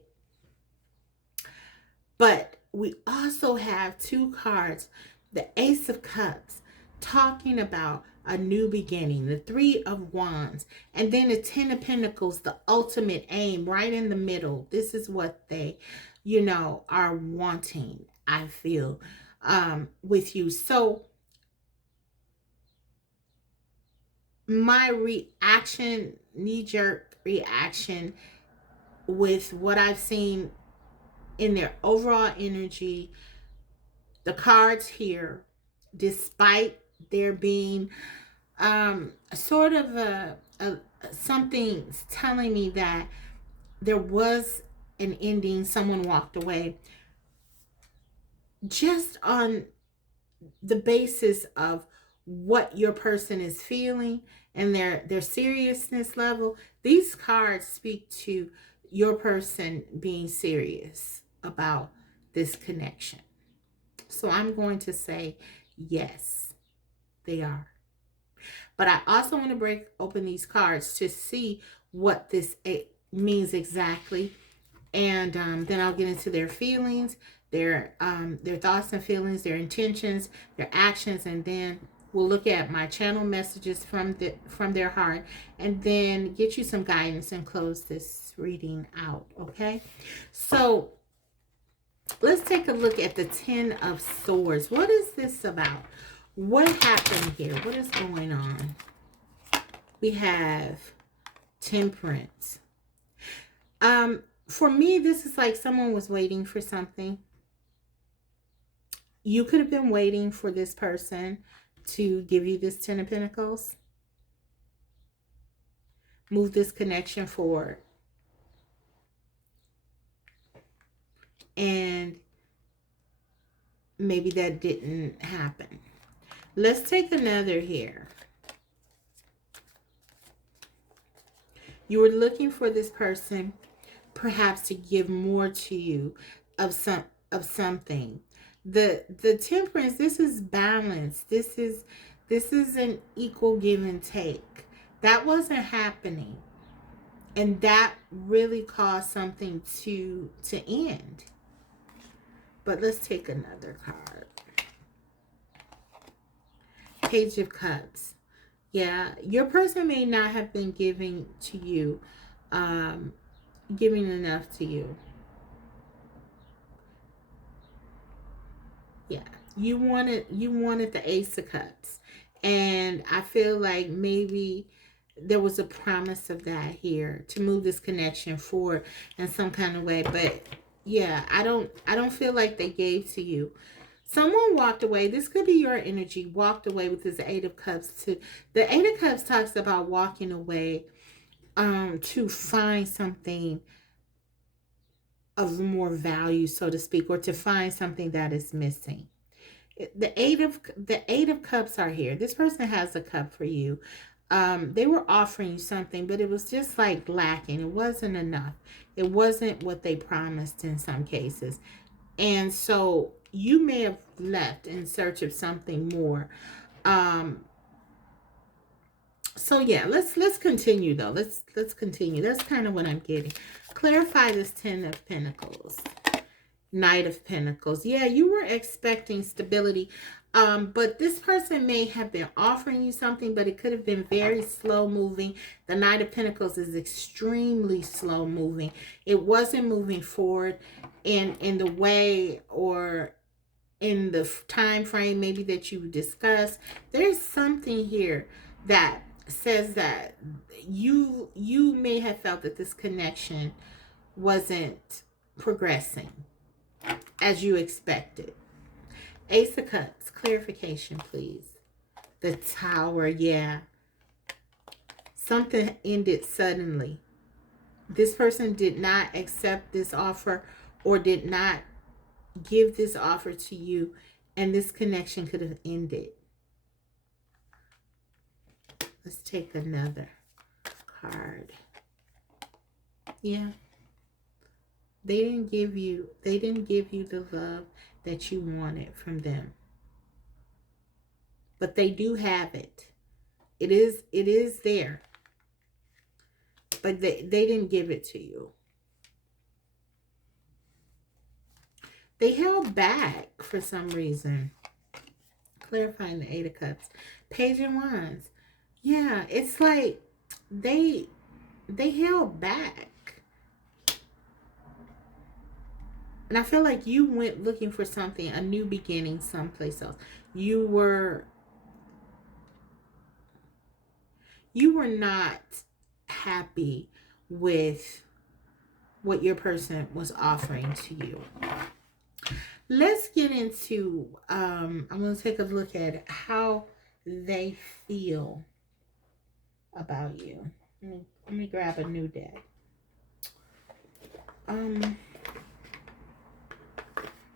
But we also have two cards, the Ace of Cups, talking about a new beginning, the Three of Wands, and then the Ten of Pentacles, the ultimate aim, right in the middle. This is what they, you know, are wanting, I feel, with you. So my reaction, knee-jerk reaction with what I've seen in their overall energy, the cards here, despite there being sort of a something telling me that there was an ending, someone walked away, just on the basis of what your person is feeling and their seriousness level. These cards speak to your person being serious about this connection. So I'm going to say yes, they are. But I also want to break open these cards to see what this means exactly. And then I'll get into their feelings, their thoughts and feelings, their intentions, their actions, and then we'll look at my channel messages from their heart, and then get you some guidance and close this reading out. Okay, so let's take a look at the Ten of Swords. What is this about? What happened here? What is going on? We have Temperance. For me, this is like someone was waiting for something. You could have been waiting for this person to give you this Ten of Pentacles. Move this connection forward. And maybe that didn't happen. Let's take another here. You were looking for this person perhaps to give more to you of something. The Temperance, this is balance. This is an equal give and take. That wasn't happening. And that really caused something to end. But let's take another card. Page of Cups. Yeah, your person may not have been giving to you, giving enough to you. Yeah, you wanted the Ace of Cups, and I feel like maybe there was a promise of that here to move this connection forward in some kind of way. But yeah, I don't feel like they gave to you. Someone walked away. This could be your energy. Walked away with this Eight of Cups. The Eight of Cups talks about walking away to find something of more value, so to speak, or to find something that is missing. The Eight of Cups are here. This person has a cup for you. They were offering you something, but it was just like lacking. It wasn't enough. It wasn't what they promised in some cases. And so you may have left in search of something more. Um, so yeah, let's continue though. Let's continue. That's kind of what I'm getting. Clarify this Ten of Pentacles. Knight of Pentacles. Yeah, you were expecting stability. But this person may have been offering you something, but it could have been very slow moving. The Knight of Pentacles is extremely slow moving. It wasn't moving forward in the way or in the time frame maybe that you discussed. There's something here that says that you may have felt that this connection wasn't progressing as you expected. Ace of Cups, clarification, please. The Tower, yeah. Something ended suddenly. This person did not accept this offer or did not give this offer to you, and this connection could have ended. Let's take another card. Yeah. They didn't give you the love that you wanted from them. But they do have it. It is there. But they didn't give it to you. They held back for some reason. Clarifying the Eight of Cups. Page of Wands. Yeah, it's like they held back. And I feel like you went looking for something, a new beginning someplace else. You were not happy with what your person was offering to you. Let's get into, I'm going to take a look at how they feel about you. Let me grab a new deck.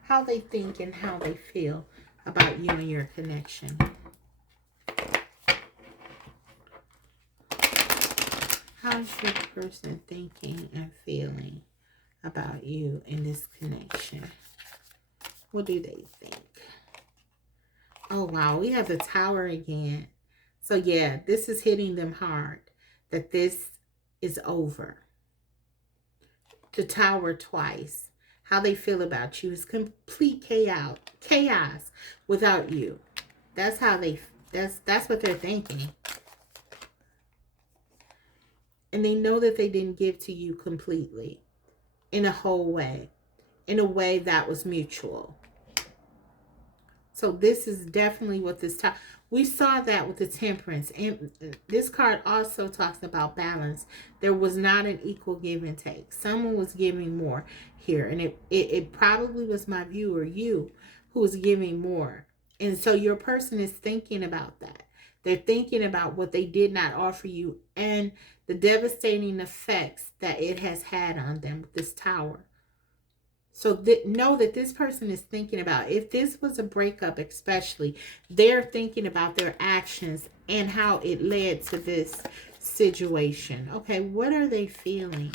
How they think and how they feel about you and your connection. How's your person thinking and feeling about you in this connection? What do they think? Oh, wow. We have the Tower again. So, yeah, this is hitting them hard. That this is over. The Tower twice. How they feel about you is complete chaos without you. That's how that's what they're thinking. And they know that they didn't give to you completely, in a whole way, in a way that was mutual. So this is definitely what this time. We saw that with the Temperance. And this card also talks about balance. There was not an equal give and take. Someone was giving more here. And it probably was my viewer, you, who was giving more. And so your person is thinking about that. They're thinking about what they did not offer you and the devastating effects that it has had on them with this Tower. So know that this person is thinking about, if this was a breakup especially, they're thinking about their actions and how it led to this situation. Okay, what are they feeling?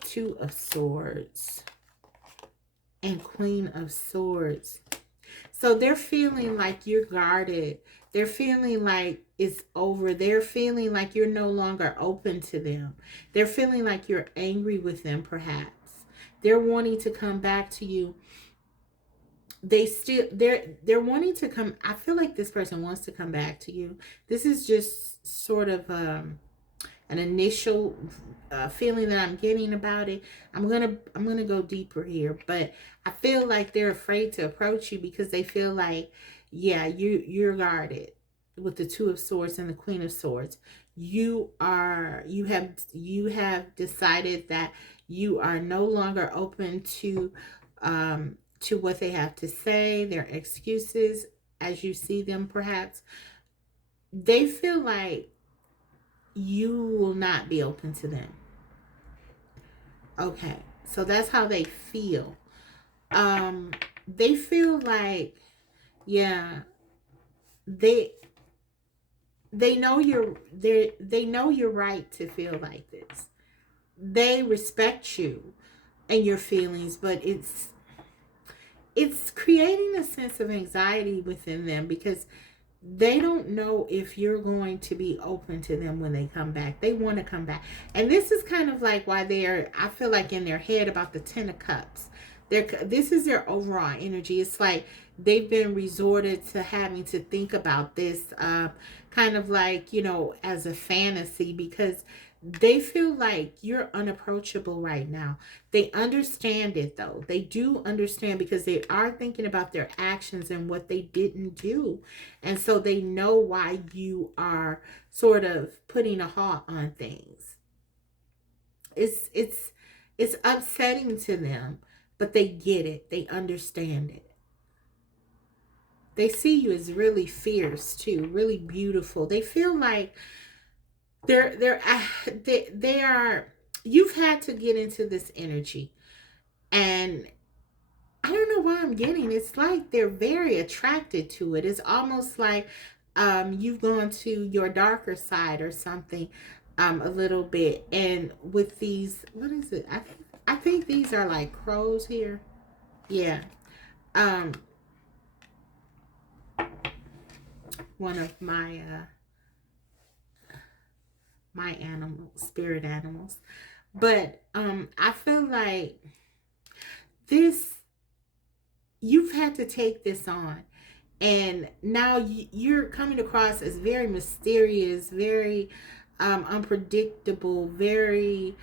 Two of Swords and Queen of Swords. So they're feeling like you're guarded. They're feeling like it's over. They're feeling like you're no longer open to them. They're feeling like you're angry with them, perhaps. They're wanting to come back to you. They're wanting to come. I feel like this person wants to come back to you. This is just sort of an initial feeling that I'm getting about it. I'm gonna go deeper here, but I feel like they're afraid to approach you because they feel like, yeah, you're guarded with the Two of Swords and the Queen of Swords. You have decided that you are no longer open to to what they have to say, their excuses as you see them perhaps. They feel like you will not be open to them. Okay. So that's how they feel. They feel like, yeah, they they know you're right to feel like this. They respect you and your feelings, but it's creating a sense of anxiety within them because they don't know if you're going to be open to them when they come back. They want to come back. And this is kind of like why they're, I feel like in their head about the 10 of cups. This is their overall energy. It's like they've been resorted to having to think about this kind of like, as a fantasy because they feel like you're unapproachable right now. They understand it though. They do understand because they are thinking about their actions and what they didn't do. And so they know why you are sort of putting a halt on things. It's upsetting to them, but they get it. They understand it. They see you as really fierce too, really beautiful. They feel like they are, you've had to get into this energy, and I don't know why I'm getting, it's like they're very attracted to it. It's almost like you've gone to your darker side or something, a little bit. And with these, what is it, I think these are like crows here. Yeah. um One of my animals, spirit animals. But I feel like this, you've had to take this on, and now you're coming across as very mysterious, very unpredictable, very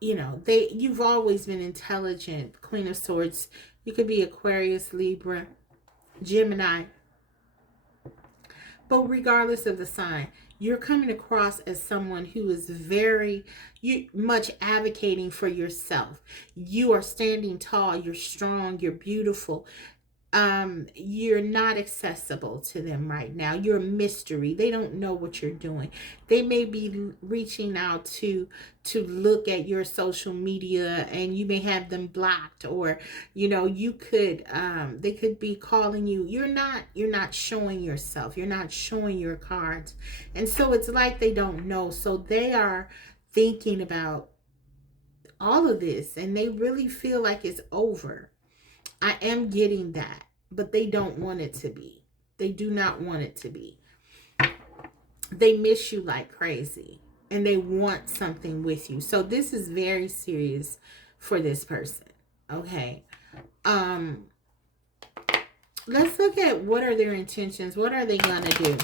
you've always been intelligent, Queen of Swords. You could be Aquarius, Libra, Gemini, but regardless of the sign, you're coming across as someone who is very much advocating for yourself. You are standing tall, you're strong, you're beautiful. You're not accessible to them right now. You're a mystery. They don't know what you're doing. They may be reaching out to look at your social media, and you may have them blocked, or you could they could be calling you. You're not showing yourself. You're not showing your cards. And so it's like they don't know. So they are thinking about all of this, and they really feel like it's over. I am getting that, but they don't want it to be. They do not want it to be. They miss you like crazy, and they want something with you. So this is very serious for this person. Okay. Let's look at what are their intentions. What are they gonna do?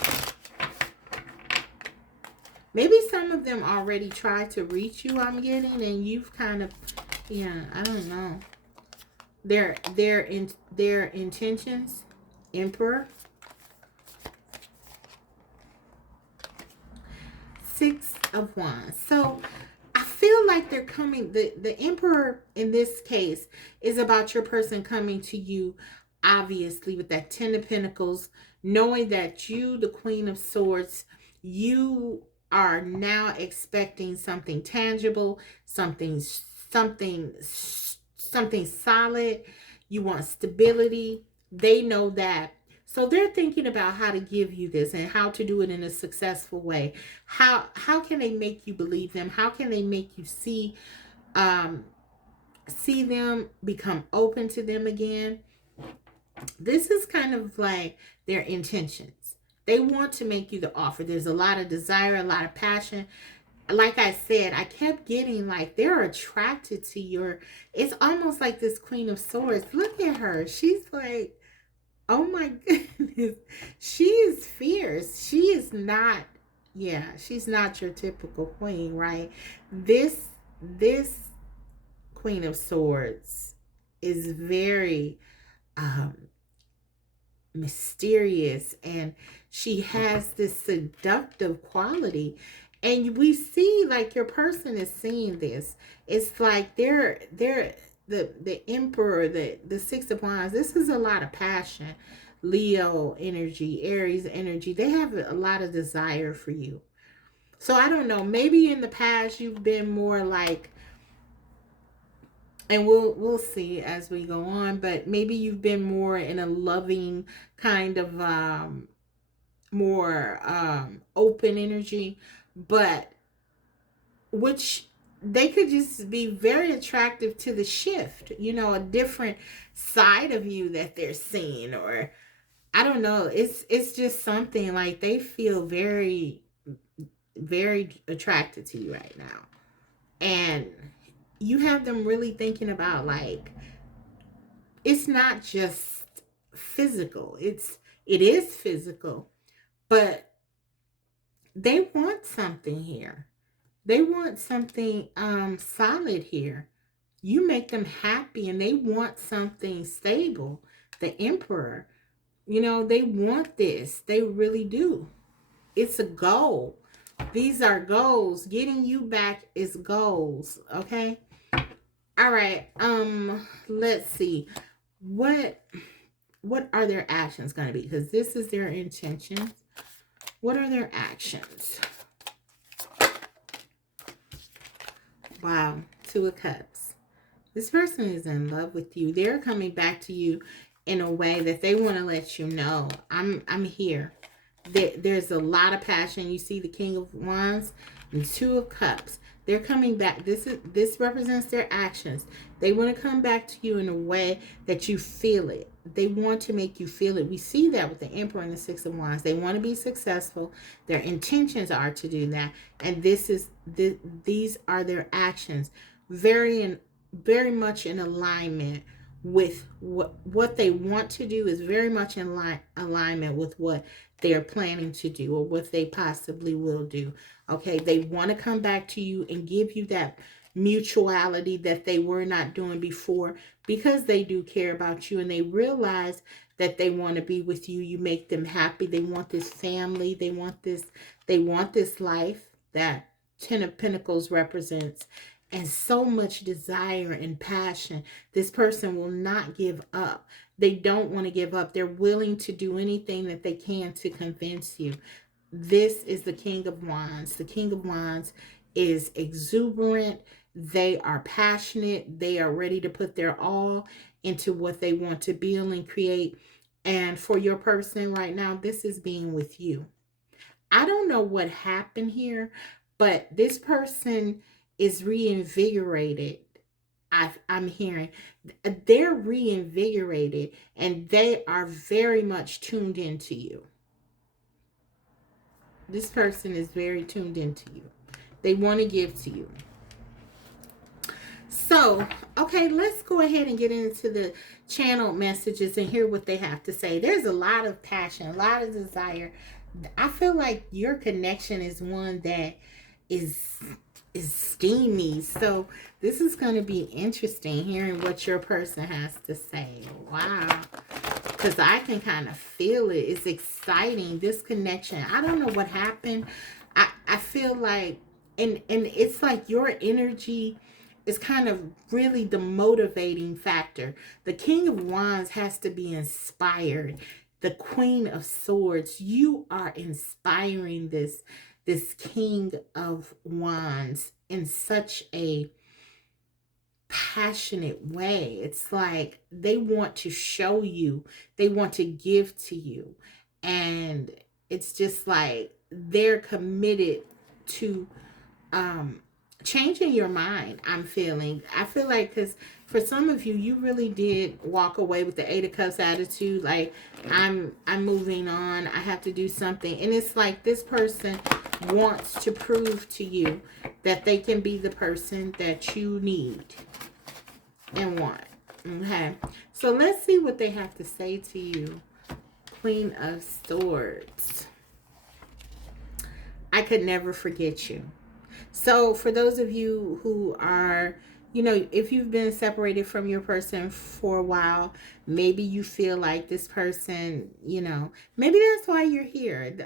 Maybe some of them already tried to reach you, I'm getting, and you've kind of, yeah, I don't know. Their intentions. Emperor. 6 of Wands. So I feel like they're coming, the Emperor in this case is about your person coming to you, obviously, with that 10 of Pentacles, knowing that you, the Queen of Swords, you are now expecting something tangible, something solid. You want stability. They know that. So they're thinking about how to give you this and how to do it in a successful way. How can they make you believe them? How can they make you see them, become open to them again? This is kind of like their intentions. They want to make you the offer. There's a lot of desire, a lot of passion. Like I said, I kept getting like they're attracted to your, it's almost like this Queen of Swords. Look at her. She's like, oh my goodness. She is fierce. She is not, yeah, she's not your typical queen, right? This Queen of Swords is very mysterious, and she has this seductive quality. And we see like your person is seeing this. It's like they're the Emperor, the Six of Wands, this is a lot of passion. Leo energy, Aries energy. They have a lot of desire for you. So I don't know. Maybe in the past you've been more like, and we'll see as we go on, but maybe you've been more in a loving kind of more open energy, but which they could just be very attractive to the shift, you know, a different side of you that they're seeing, or I don't know, it's just something like they feel very, very attracted to you right now. And you have them really thinking about like it's not just physical. It is physical, but they want something here. They want something solid here. You make them happy and they want something stable. The Emperor, you know, they want this. They really do. It's a goal. These are goals. Getting you back is goals, okay? All right. Let's see. What are their actions going to be? Because this is their intentions. What are their actions? Wow, Two of Cups. This person is in love with you. They're coming back to you in a way that they want to let you know, I'm here. There's a lot of passion. You see the King of Wands and Two of Cups. They're coming back. This represents their actions. They want to come back to you in a way that you feel it. They want to make you feel it. We see that with the Emperor and the Six of Wands. They want to be successful. Their intentions are to do that. And these are their actions. Very much in alignment with what they want to do, is very much in alignment with what they're planning to do or what they possibly will do. Okay, they want to come back to you and give you that mutuality that they were not doing before, because they do care about you and they realize that they want to be with you. You make them happy. They want this family. They want this life that Ten of Pentacles represents, and so much desire and passion. This person will not give up. They don't want to give up. They're willing to do anything that they can to convince you. This is the King of Wands. The King of Wands is exuberant. They are passionate. They are ready to put their all into what they want to build and create. And for your person right now, this is being with you. I don't know what happened here, but this person is reinvigorated. I'm hearing they're reinvigorated and they are very much tuned into you. This person is very tuned into you. They want to give to you. So, okay, let's go ahead and get into the channel messages and hear what they have to say. There's a lot of passion, a lot of desire. I feel like your connection is one that is steamy. So this is going to be interesting hearing what your person has to say. Wow. Because I can kind of feel it. It's exciting. This connection. I don't know what happened. I feel like, and it's like your energy is kind of really the motivating factor. The King of Wands has to be inspired. The Queen of Swords, you are inspiring this King of Wands in such a passionate way. It's like they want to show you, they want to give to you, and it's just like they're committed to changing your mind. I feel like, because for some of you, you really did walk away with the Eight of Cups attitude, like I'm moving on, I have to do something. And it's like this person wants to prove to you that they can be the person that you need and want. Okay, so let's see what they have to say to you. Queen of Swords. I could never forget you. So for those of you who are, you know, if you've been separated from your person for a while, maybe you feel like this person, you know, maybe that's why you're here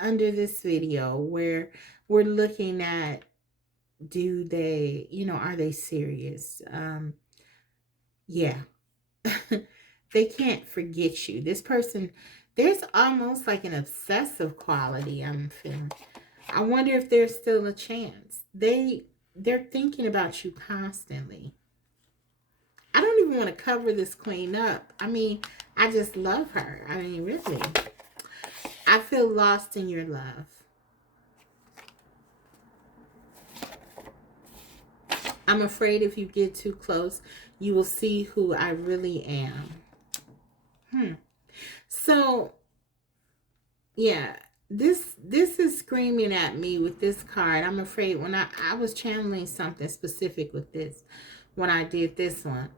under this video, where we're looking at, do they, you know, are they serious? Yeah. They can't forget you. This person, there's almost like an obsessive quality I'm feeling. I wonder if there's still a chance. They're thinking about you constantly. I don't even want to cover this queen up. I mean, I just love her. I mean, really. I feel lost in your love. I'm afraid if you get too close, you will see who I really am. So, yeah, this is screaming at me with this card. I'm afraid when I was channeling something specific with this when I did this one.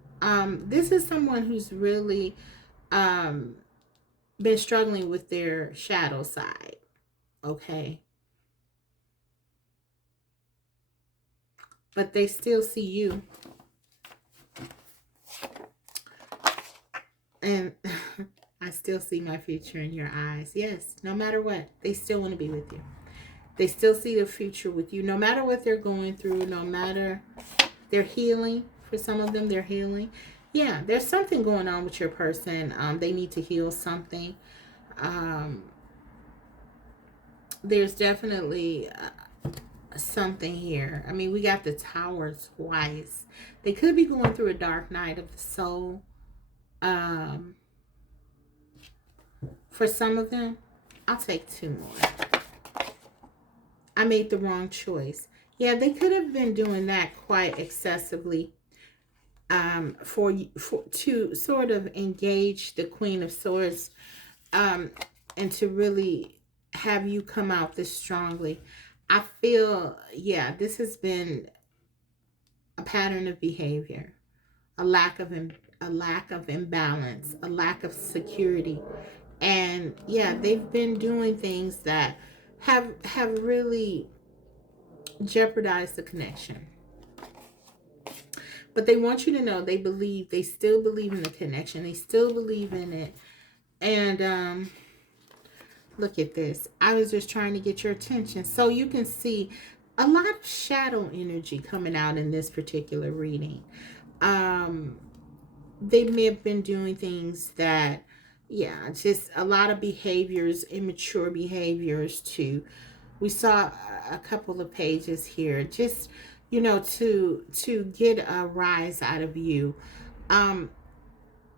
This is someone who's really um been struggling with their shadow side, okay? But they still see you. And I still see my future in your eyes. Yes, no matter what, they still want to be with you. They still see the future with you, no matter what they're going through, no matter they're healing. For some of them, they're healing. Yeah, there's something going on with your person. They need to heal something. Um, there's definitely something here. I mean, we got the Tower twice. They could be going through a dark night of the soul. Um, for some of them, I'll take two more. I made the wrong choice. Yeah, they could have been doing that quite excessively for to sort of engage the Queen of Swords um, and to really have you come out this strongly. I feel, yeah, this has been a pattern of behavior, a lack of imbalance, a lack of security, and yeah, they've been doing things that have really jeopardized the connection. But they want you to know they still believe in the connection. They still believe in it. And look at this. I was just trying to get your attention. So you can see a lot of shadow energy coming out in this particular reading. They may have been doing things that, yeah, just a lot of behaviors, immature behaviors too. We saw a couple of pages here, just, to get a rise out of you. Um,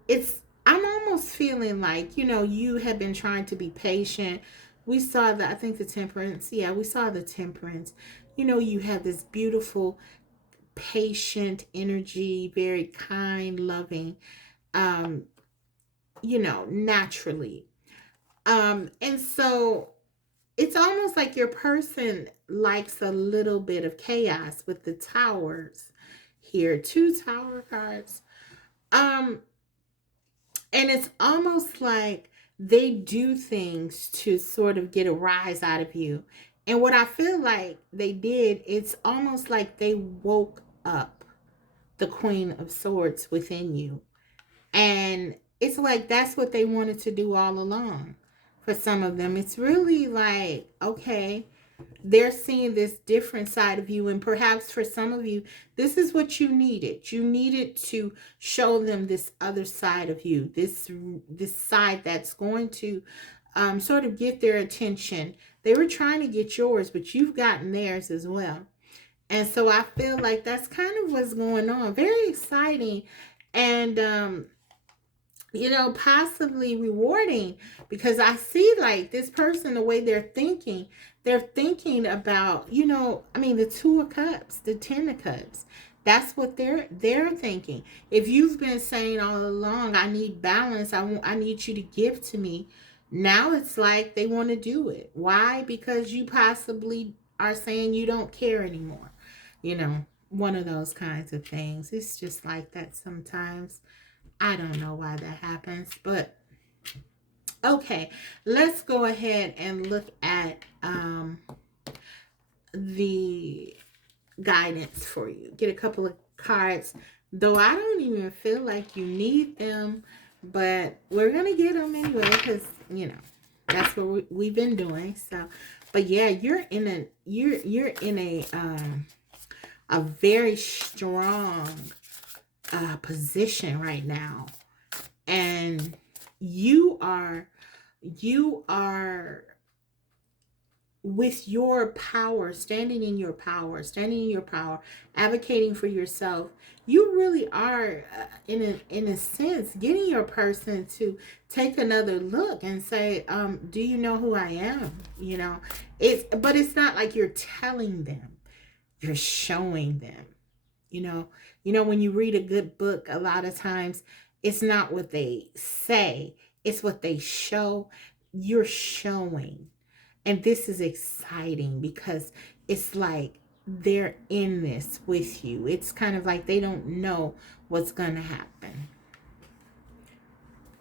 it's I'm almost feeling like, you have been trying to be patient. We saw that, I think the temperance. Yeah, we saw the temperance. You have this beautiful, patient energy, very kind, loving, um, naturally. And so it's almost like your person likes a little bit of chaos with the towers here. Two tower cards. Um, and it's almost like they do things to sort of get a rise out of you. And what I feel like they did, it's almost like they woke up the Queen of Swords within you. And it's like that's what they wanted to do all along. For some of them, it's really like, okay, they're seeing this different side of you, and perhaps for some of you, this is what you needed to show them this other side of you, this side that's going to sort of get their attention. They were trying to get yours, but you've gotten theirs as well. And so I feel like that's kind of what's going on. Very exciting. And possibly rewarding, because I see like this person, the way they're thinking about, I mean, the Two of Cups, the Ten of Cups. That's what they're thinking. If you've been saying all along, I need balance, I need you to give to me. Now it's like they want to do it. Why? Because you possibly are saying you don't care anymore. One of those kinds of things. It's just like that sometimes. I don't know why that happens, but okay. Let's go ahead and look at the guidance for you. Get a couple of cards, though I don't even feel like you need them, but we're gonna get them anyway because that's what we've been doing. So, but yeah, you're in a very strong position right now, and you are with your power, standing in your power, advocating for yourself. You really are, in a sense, getting your person to take another look and say, do you know who I am? But it's not like you're telling them, you're showing them. When you read a good book, a lot of times it's not what they say, it's what they show. You're showing. And this is exciting because it's like they're in this with you. It's kind of like they don't know what's going to happen.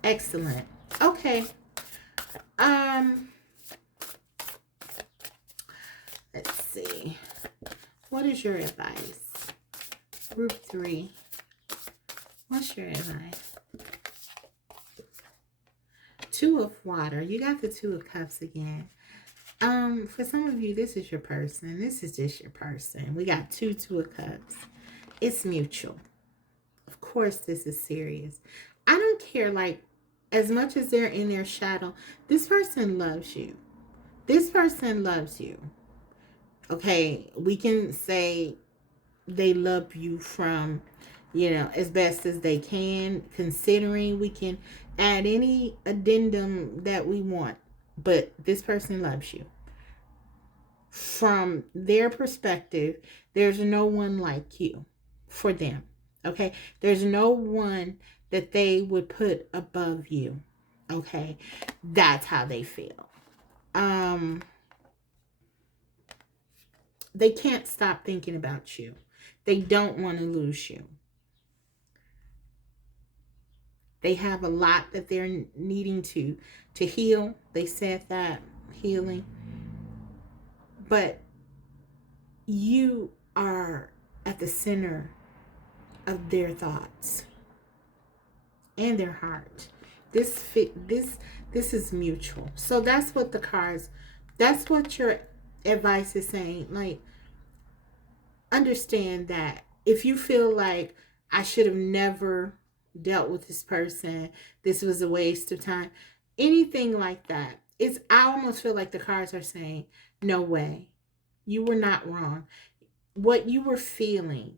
Excellent. Okay. Let's see. What is your advice? Group 3. What's your advice? 2 of water. You got the 2 of cups again. For some of you, this is your person. This is just your person. We got 2 of cups. It's mutual. Of course, this is serious. I don't care, like, as much as they're in their shadow, this person loves you. This person loves you. Okay, we can say they love you from, as best as they can, considering we can add any addendum that we want. But this person loves you. From their perspective, there's no one like you for them. Okay? There's no one that they would put above you. Okay? That's how they feel. They can't stop thinking about you. They don't want to lose you. They have a lot that they're needing to heal. They said that, healing. But you are at the center of their thoughts and their heart. This is mutual. So that's what your advice is saying. Like, understand that if you feel like I should have never dealt with this person, this was a waste of time, anything like that, I almost feel like the cards are saying, no way. You were not wrong. What you were feeling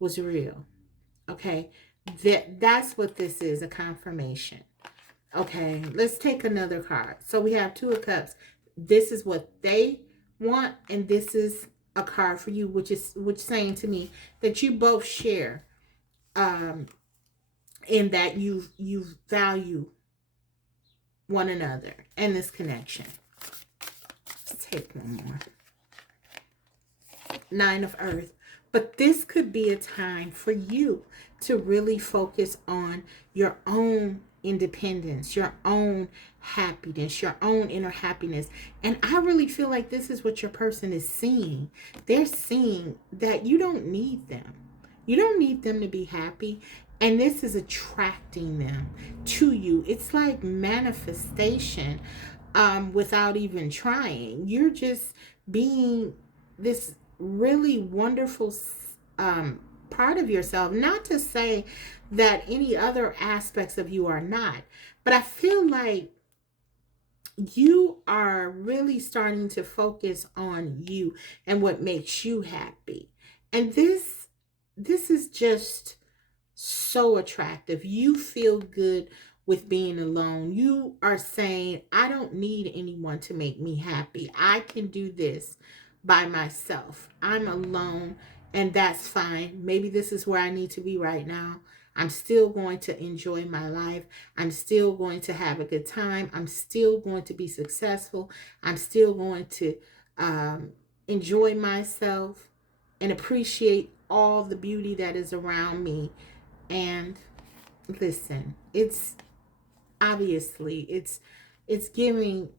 was real. Okay? That's what this is, a confirmation. Okay, let's take another card. So we have 2 of cups. This is what they want, and this is a card for you, which saying to me that you both share in that you value one another and this connection. Let's take one more. 9 of Earth. But this could be a time for you to really focus on your own independence, your own happiness, your own inner happiness. And I really feel like this is what your person is seeing. They're seeing that you don't need them. You don't need them to be happy. And this is attracting them to you. It's like manifestation without even trying. You're just being this really wonderful part of yourself. Not to say that any other aspects of you are not, but I feel like you are really starting to focus on you and what makes you happy. And this is just so attractive. You feel good with being alone. You are saying, I don't need anyone to make me happy. I can do this by myself. I'm alone, and that's fine. Maybe this is where I need to be right now. I'm still going to enjoy my life. I'm still going to have a good time. I'm still going to be successful. I'm still going to enjoy myself and appreciate all the beauty that is around me. And listen, it's obviously it's giving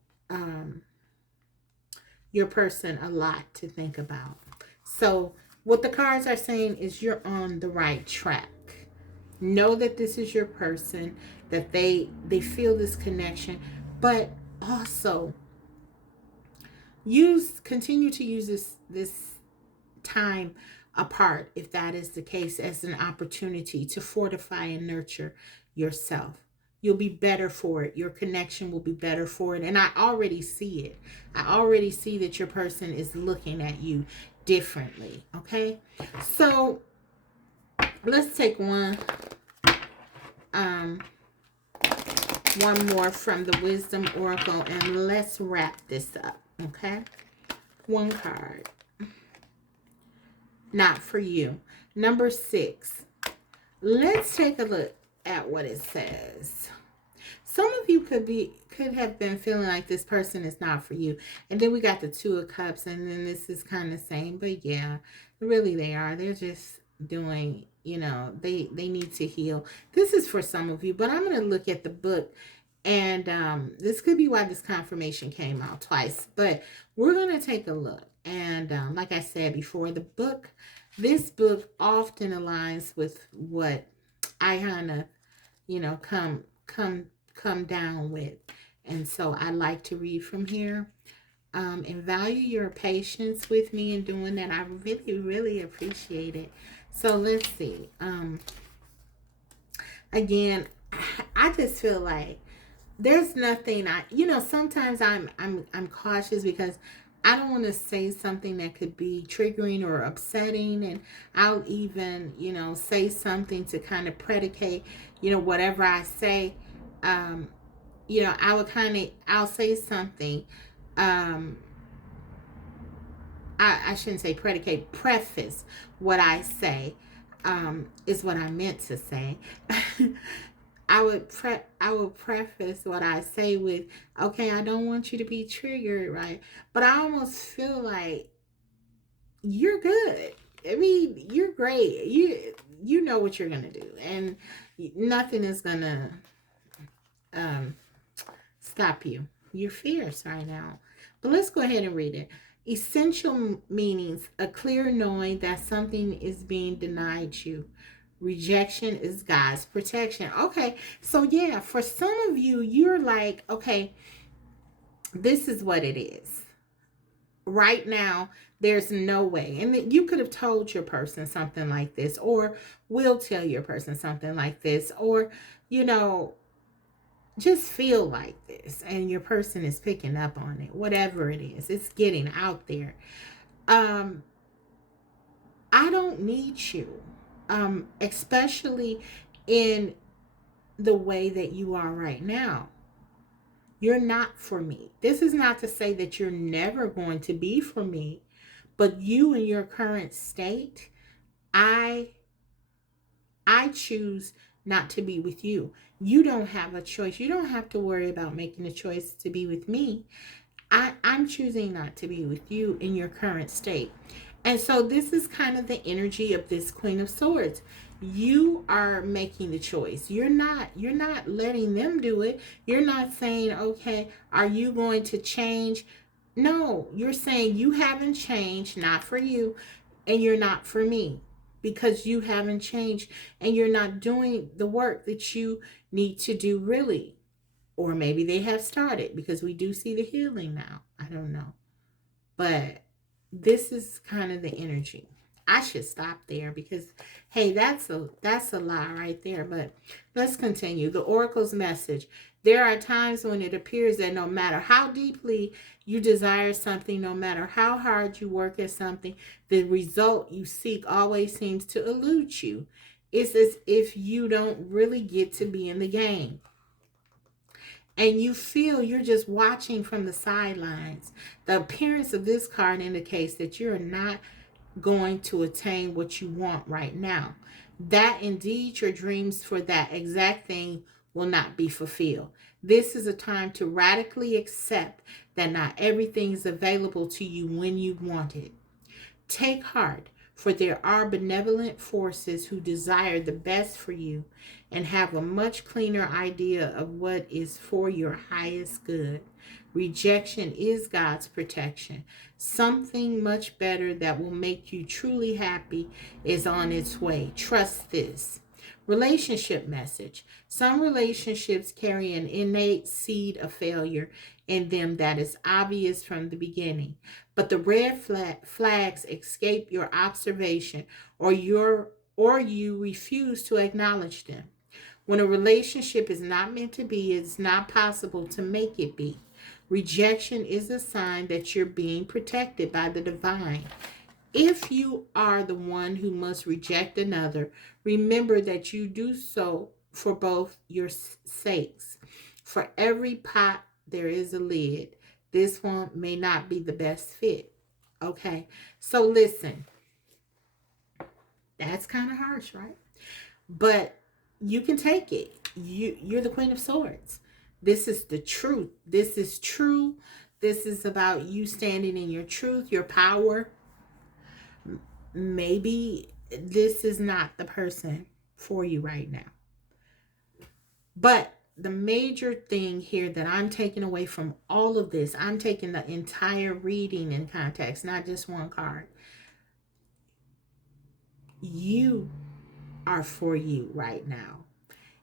your person a lot to think about. So what the cards are saying is you're on the right track. Know that this is your person, that they feel this connection, but also continue to use this time apart, if that is the case, as an opportunity to fortify and nurture yourself. You'll be better for it. Your connection will be better for it. And I already see it. I already see that your person is looking at you differently. Okay. So let's take um one more from the Wisdom Oracle and let's wrap this up. Okay. One card. Not for you. Number 6. Let's take a look at what it says. Some of you could have been feeling like this person is not for you. And then we got the 2 of Cups, and then this is kind of the same. But yeah, really they are. They're just doing, they need to heal. This is for some of you, but I'm going to look at the book. And this could be why this confirmation came out twice. But we're going to take a look. And like I said before, this book often aligns with what I kind of, come down with. And so I like to read from here. And value your patience with me in doing that. I really, really appreciate it. So let's see. Again, I just feel like there's nothing sometimes I'm cautious because I don't want to say something that could be triggering or upsetting, and I'll even say something to kind of predicate whatever I say. I'll say something. I shouldn't say predicate, preface what I say, is what I meant to say. I would preface what I say with, okay, I don't want you to be triggered, right? But I almost feel like you're good. I mean, you're great. You know what you're gonna do, and nothing is gonna stop you. You're fierce right now. But let's go ahead and read it. Essential meanings: a clear knowing that something is being denied you. Rejection is God's protection. Okay, so yeah, for some of you, you're like, okay, this is what it is. Right now, there's no way. And you could have told your person something like this, or will tell your person something like this, or, just feel like this. And your person is picking up on it. Whatever it is, it's getting out there. I don't need you. Especially in the way that you are right now. You're not for me. This is not to say that you're never going to be for me, but you in your current state, I choose not to be with you. You don't have a choice. You don't have to worry about making a choice to be with me. I'm choosing not to be with you in your current state. And so this is kind of the energy of this Queen of Swords. You are making the choice. You're not letting them do it. You're not saying, okay, are you going to change? No, you're saying you haven't changed, not for you, and you're not for me, because you haven't changed and you're not doing the work that you need to do, really. Or maybe they have started, because we do see the healing now. I don't know. But this is kind of the energy. I should stop there because, hey, that's a lie right there. But let's continue. The Oracle's message. There are times when it appears that no matter how deeply you desire something, no matter how hard you work at something, the result you seek always seems to elude you. It's as if you don't really get to be in the game. And you feel you're just watching from the sidelines. The appearance of this card indicates that you're not going to attain what you want right now. That indeed your dreams for that exact thing will not be fulfilled. This is a time to radically accept that not everything is available to you when you want it. Take heart, for there are benevolent forces who desire the best for you and have a much cleaner idea of what is for your highest good. Rejection is God's protection. Something much better that will make you truly happy is on its way. Trust this. Relationship message. Some relationships carry an innate seed of failure in them that is obvious from the beginning. but the red flags escape your observation, or you refuse to acknowledge them. When a relationship is not meant to be, it's not possible to make it be. Rejection is a sign that you're being protected by the divine. If you are the one who must reject another, remember that you do so for both your sakes. For every pot, there is a lid. This one may not be the best fit. Okay, so listen, that's kind of harsh, right? But you can take it. You're the Queen of Swords. This is the truth. This is true. This is about you standing in your truth, your power. Maybe this is not the person for you right now. But the major thing here that I'm taking away from all of this, I'm taking the entire reading in context, not just one card. You are for you right now.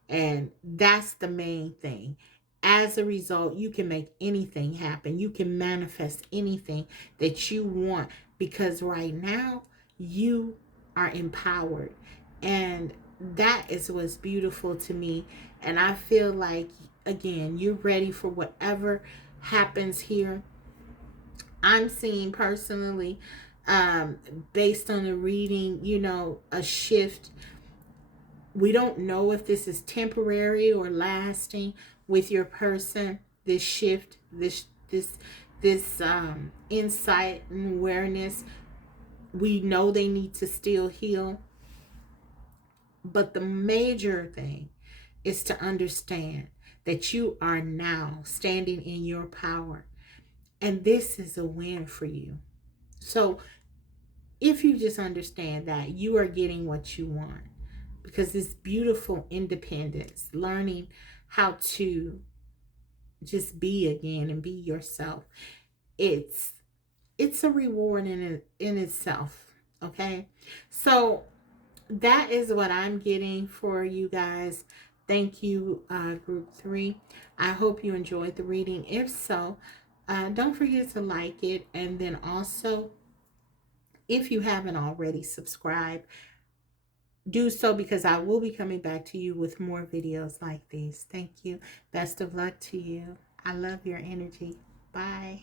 And that's the main thing. As a result, you can make anything happen. You can manifest anything that you want, because right now you are empowered. And that is what's beautiful to me. And I feel like, again, you're ready for whatever happens here. I'm seeing personally, based on the reading, a shift. We don't know if this is temporary or lasting with your person. This shift, this insight and awareness. We know they need to still heal, but the major thing is to understand that you are now standing in your power, and this is a win for you. So if you just understand that, you are getting what you want, because this beautiful independence, learning how to just be again and be yourself, it's a reward in itself. Okay, so that is what I'm getting for you guys. Thank you, group 3. I hope you enjoyed the reading. If so, don't forget to like it, and then also, if you haven't already, subscribe. Do so, because I will be coming back to you with more videos like these. Thank you. Best of luck to you. I love your energy. Bye.